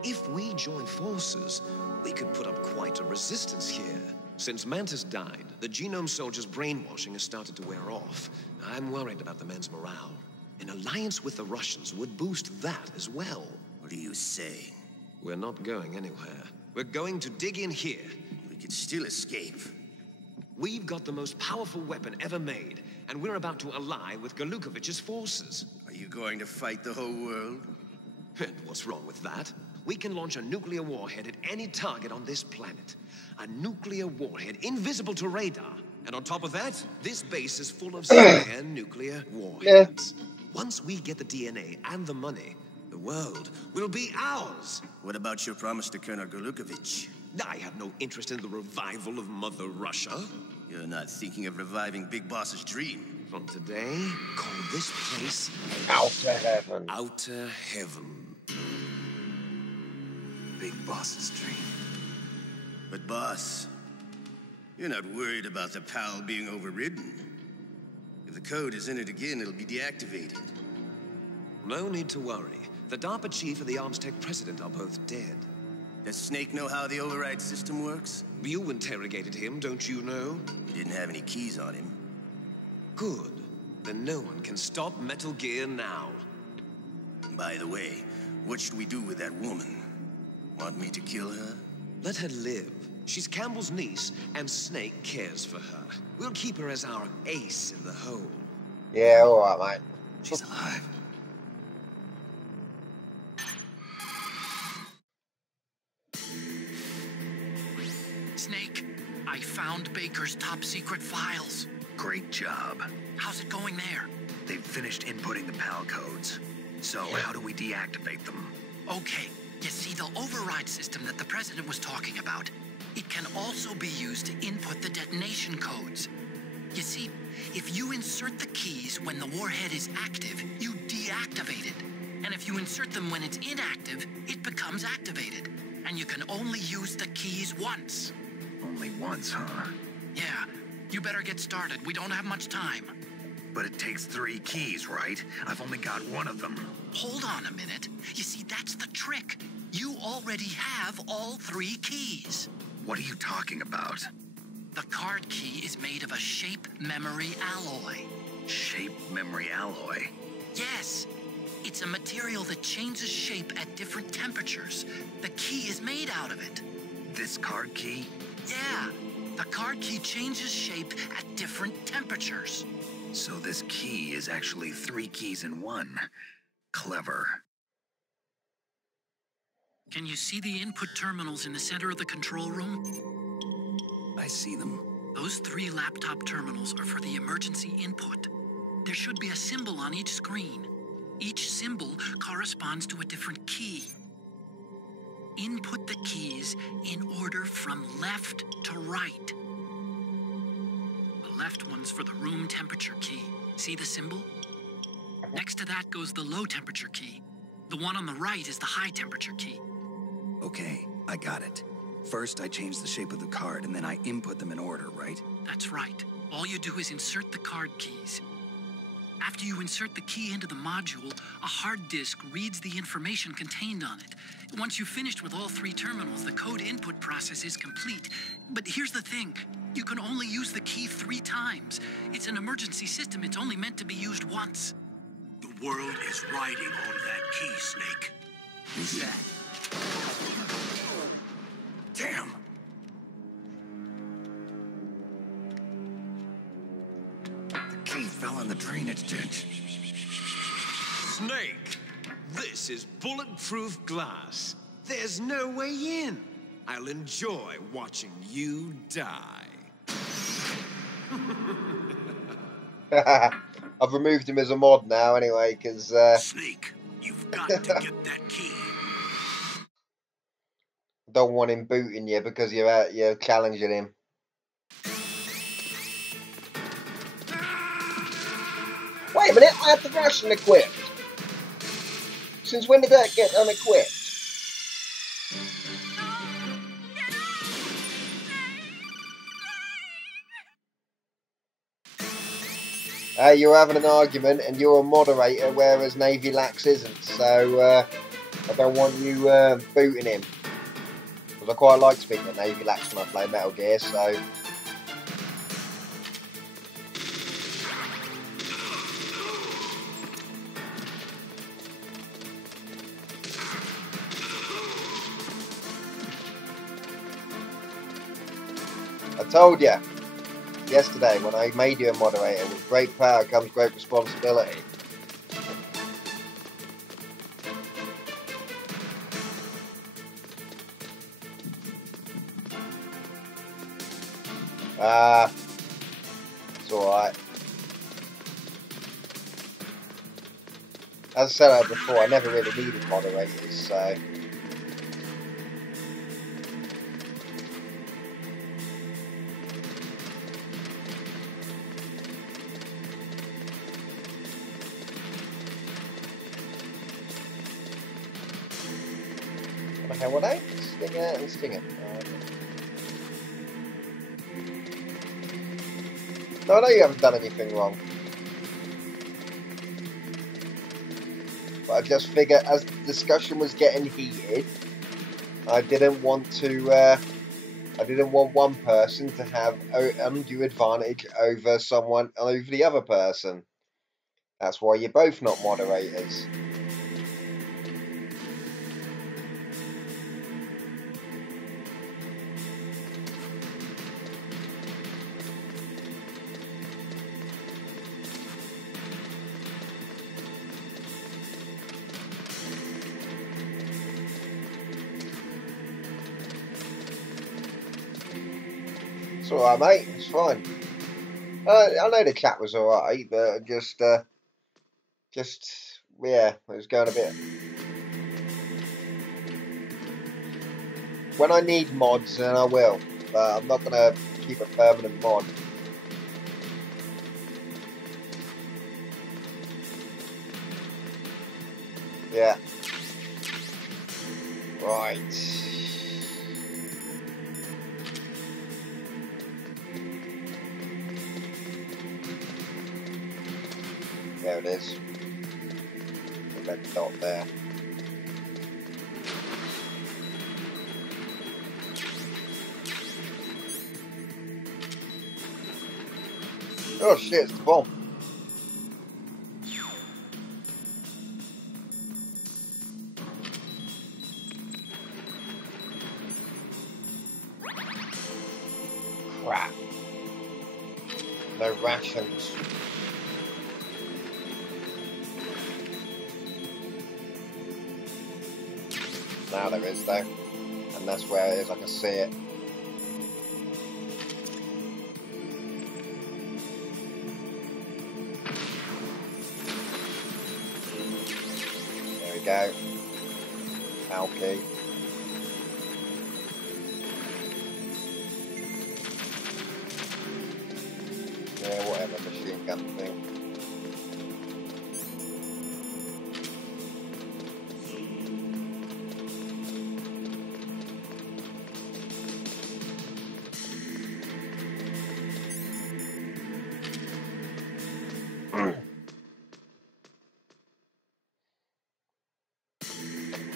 If we join forces, we could put up quite a resistance here. Since Mantis died, the genome soldiers' brainwashing has started to wear off. I'm worried about the men's morale. An alliance with the Russians would boost that as well. What are you saying? We're not going anywhere. We're going to dig in here. We could still escape. We've got the most powerful weapon ever made, and we're about to ally with Golukovich's forces. Are you going to fight the whole world? And what's wrong with that? We can launch a nuclear warhead at any target on this planet. A nuclear warhead invisible to radar. And on top of that, this base is full of spare nuclear warheads. Once we get the DNA and the money, the world will be ours. What about your promise to Colonel Golukovich? I have no interest in the revival of Mother Russia. You're not thinking of reviving Big Boss's dream. From today, call this place Outer Heaven. Outer Heaven. Big Boss's dream. But boss, you're not worried about the PAL being overridden. If the code is entered again, it'll be deactivated. No need to worry. The DARPA chief and the Arms Tech president are both dead. Does Snake know how the override system works? You interrogated him, don't you know? He didn't have any keys on him. Good. then no one can stop Metal Gear now. By the way, what should we do with that woman? Want me to kill her? Let her live. She's Campbell's niece, and Snake cares for her. We'll keep her as our ace in the hole. Yeah, alright, mate. She's alive. Snake, I found Baker's top secret files. Great job. How's it going there? They've finished inputting the PAL codes. So how do we deactivate them? Okay, you see the override system that the president was talking about? It can also be used to input the detonation codes. You see, if you insert the keys when the warhead is active, you deactivate it. And if you insert them when it's inactive, it becomes activated. And you can only use the keys once. Only once, huh? Yeah, you better get started. We don't have much time. But it takes 3 keys, right? I've only got 1 of them. Hold on a minute. You see, that's the trick. You already have all 3 keys. What are you talking about? The card key is made of a shape memory alloy. Shape memory alloy? Yes. It's a material that changes shape at different temperatures. The key is made out of it. This card key? Yeah. The card key changes shape at different temperatures. So this key is actually 3 keys in 1. Clever. Can you see the input terminals in the center of the control room? I see them. Those 3 laptop terminals are for the emergency input. There should be a symbol on each screen. Each symbol corresponds to a different key. Input the keys in order from left to right. The left one's for the room temperature key. See the symbol? Next to that goes the low temperature key. The one on the right is the high temperature key. Okay, I got it. First, I change the shape of the card, and then I input them in order, right? That's right. All you do is insert the card keys. After you insert the key into the module, a hard disk reads the information contained on it. Once you've finished with all 3 terminals, the code input process is complete. But here's the thing. You can only use the key 3 times. It's an emergency system. It's only meant to be used once. The world is riding on that key, Snake. Who's that? Damn! The key fell on the drainage ditch. Snake, this is bulletproof glass. There's no way in. I'll enjoy watching you die. I've removed him as a mod now anyway, because Snake, you've got to get that key. don't want him booting you because you're challenging him. Wait a minute, I have the Russian equipped. Since when did that get unequipped? You're having an argument and you're a moderator, whereas Navy Lax isn't, so I don't want you booting him. Because I quite like speaking to Navy Lax when I play Metal Gear, so... I told you yesterday when I made you a moderator, with great power comes great responsibility. It's alright. As I said before, I never really needed moderators, so... Okay, well, they sting it and sting it. No, I know you haven't done anything wrong. But I just figured, as the discussion was getting heated, I didn't want one person to have undue advantage over the other person. That's why you're both not moderators. It's alright, mate. It's fine. I know the chat was alright, but just yeah, it was going a bit. When I need mods, then I will, but I'm not gonna keep a permanent mod. Yeah. Right. There it is. The red dot there. Oh shit, it's the bomb. Crap. No rations. Now there is though. And that's where it is, I can see it. There we go. Alky. Yeah, whatever, machine gun thing.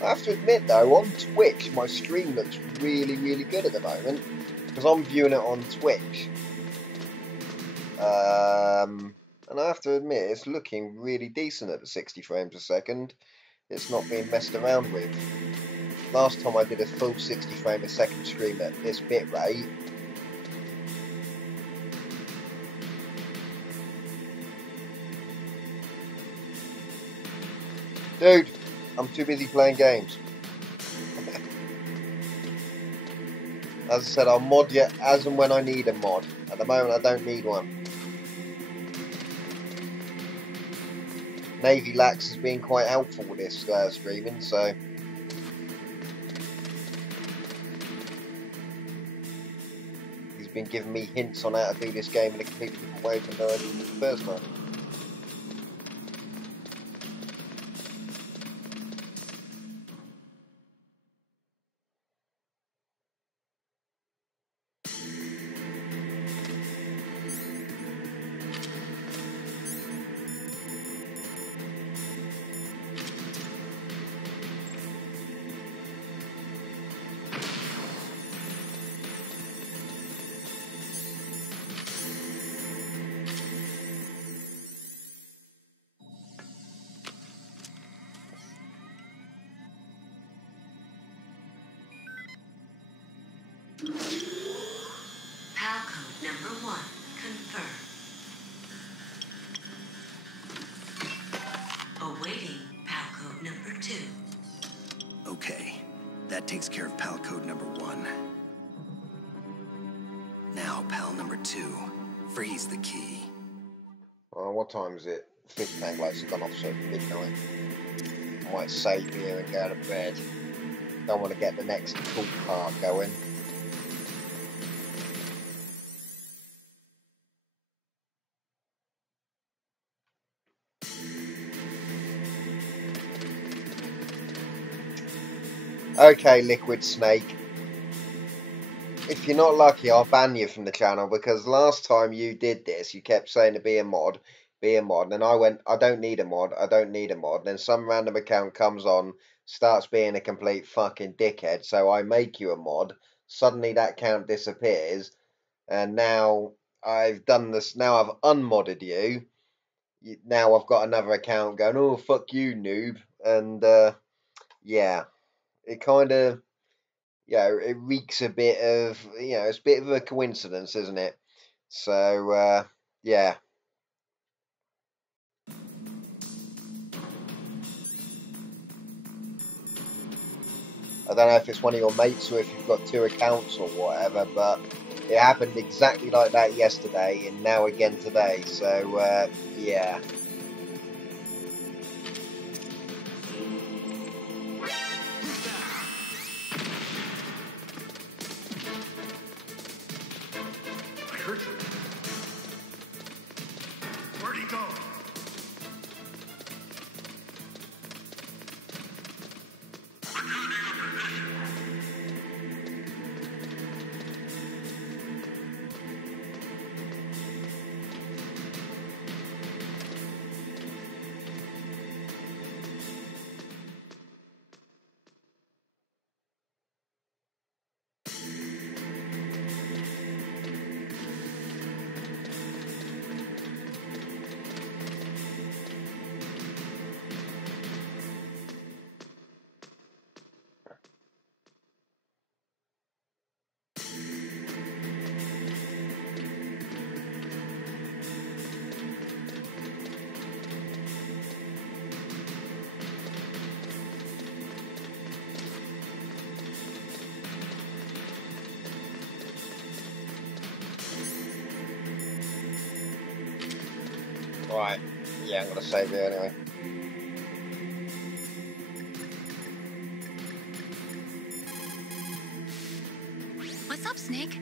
I have to admit though, on Twitch, my stream looks really, really good at the moment. Because I'm viewing it on Twitch. And I have to admit, it's looking really decent at the 60 frames a second. It's not being messed around with. Last time I did a full 60 frame a second stream at this bit rate, dude, I'm too busy playing games. As I said, I'll mod you as and when I need a mod. At the moment, I don't need one. Navy Lax has been quite helpful with this streaming, so he's been giving me hints on how to do this game in a completely different way than I did the first time. PAL code number 1, confirmed. Awaiting PAL code number 2. Okay, that takes care of PAL code number 1. Now, PAL number 2, freeze the key. What time is it? Fish tank lights have gone off, so midnight. I might save here and go to bed. Don't want to get the next cool part going. Okay, Liquid Snake. If you're not lucky, I'll ban you from the channel, because last time you did this, you kept saying to be a mod, and I went, I don't need a mod, I don't need a mod. Then some random account comes on, starts being a complete fucking dickhead, so I make you a mod. Suddenly that account disappears, and now I've done this, now I've unmodded you, now I've got another account going, oh, fuck you, noob. And, yeah, it kind of, it reeks a bit of, it's a bit of a coincidence, isn't it? So, yeah. I don't know if it's one of your mates or if you've got 2 accounts or whatever, but it happened exactly like that yesterday and now again today. So, yeah. I heard him. Where'd he go? Right, yeah, I'm going to save it anyway. What's up, Snake?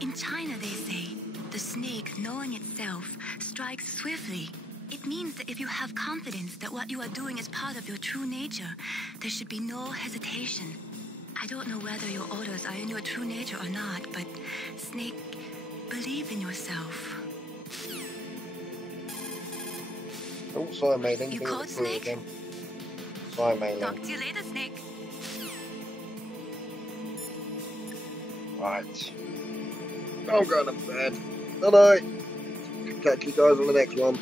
In China, they say, the snake, knowing itself, strikes swiftly. It means that if you have confidence that what you are doing is part of your true nature, there should be no hesitation. I don't know whether your orders are in your true nature or not, but, Snake, believe in yourself. Oh, sorry, mate. You caught Snake? Again. Sorry, mate. Talk to you later, Snake. Right. I'm going to bed. Good night. Catch you guys on the next one.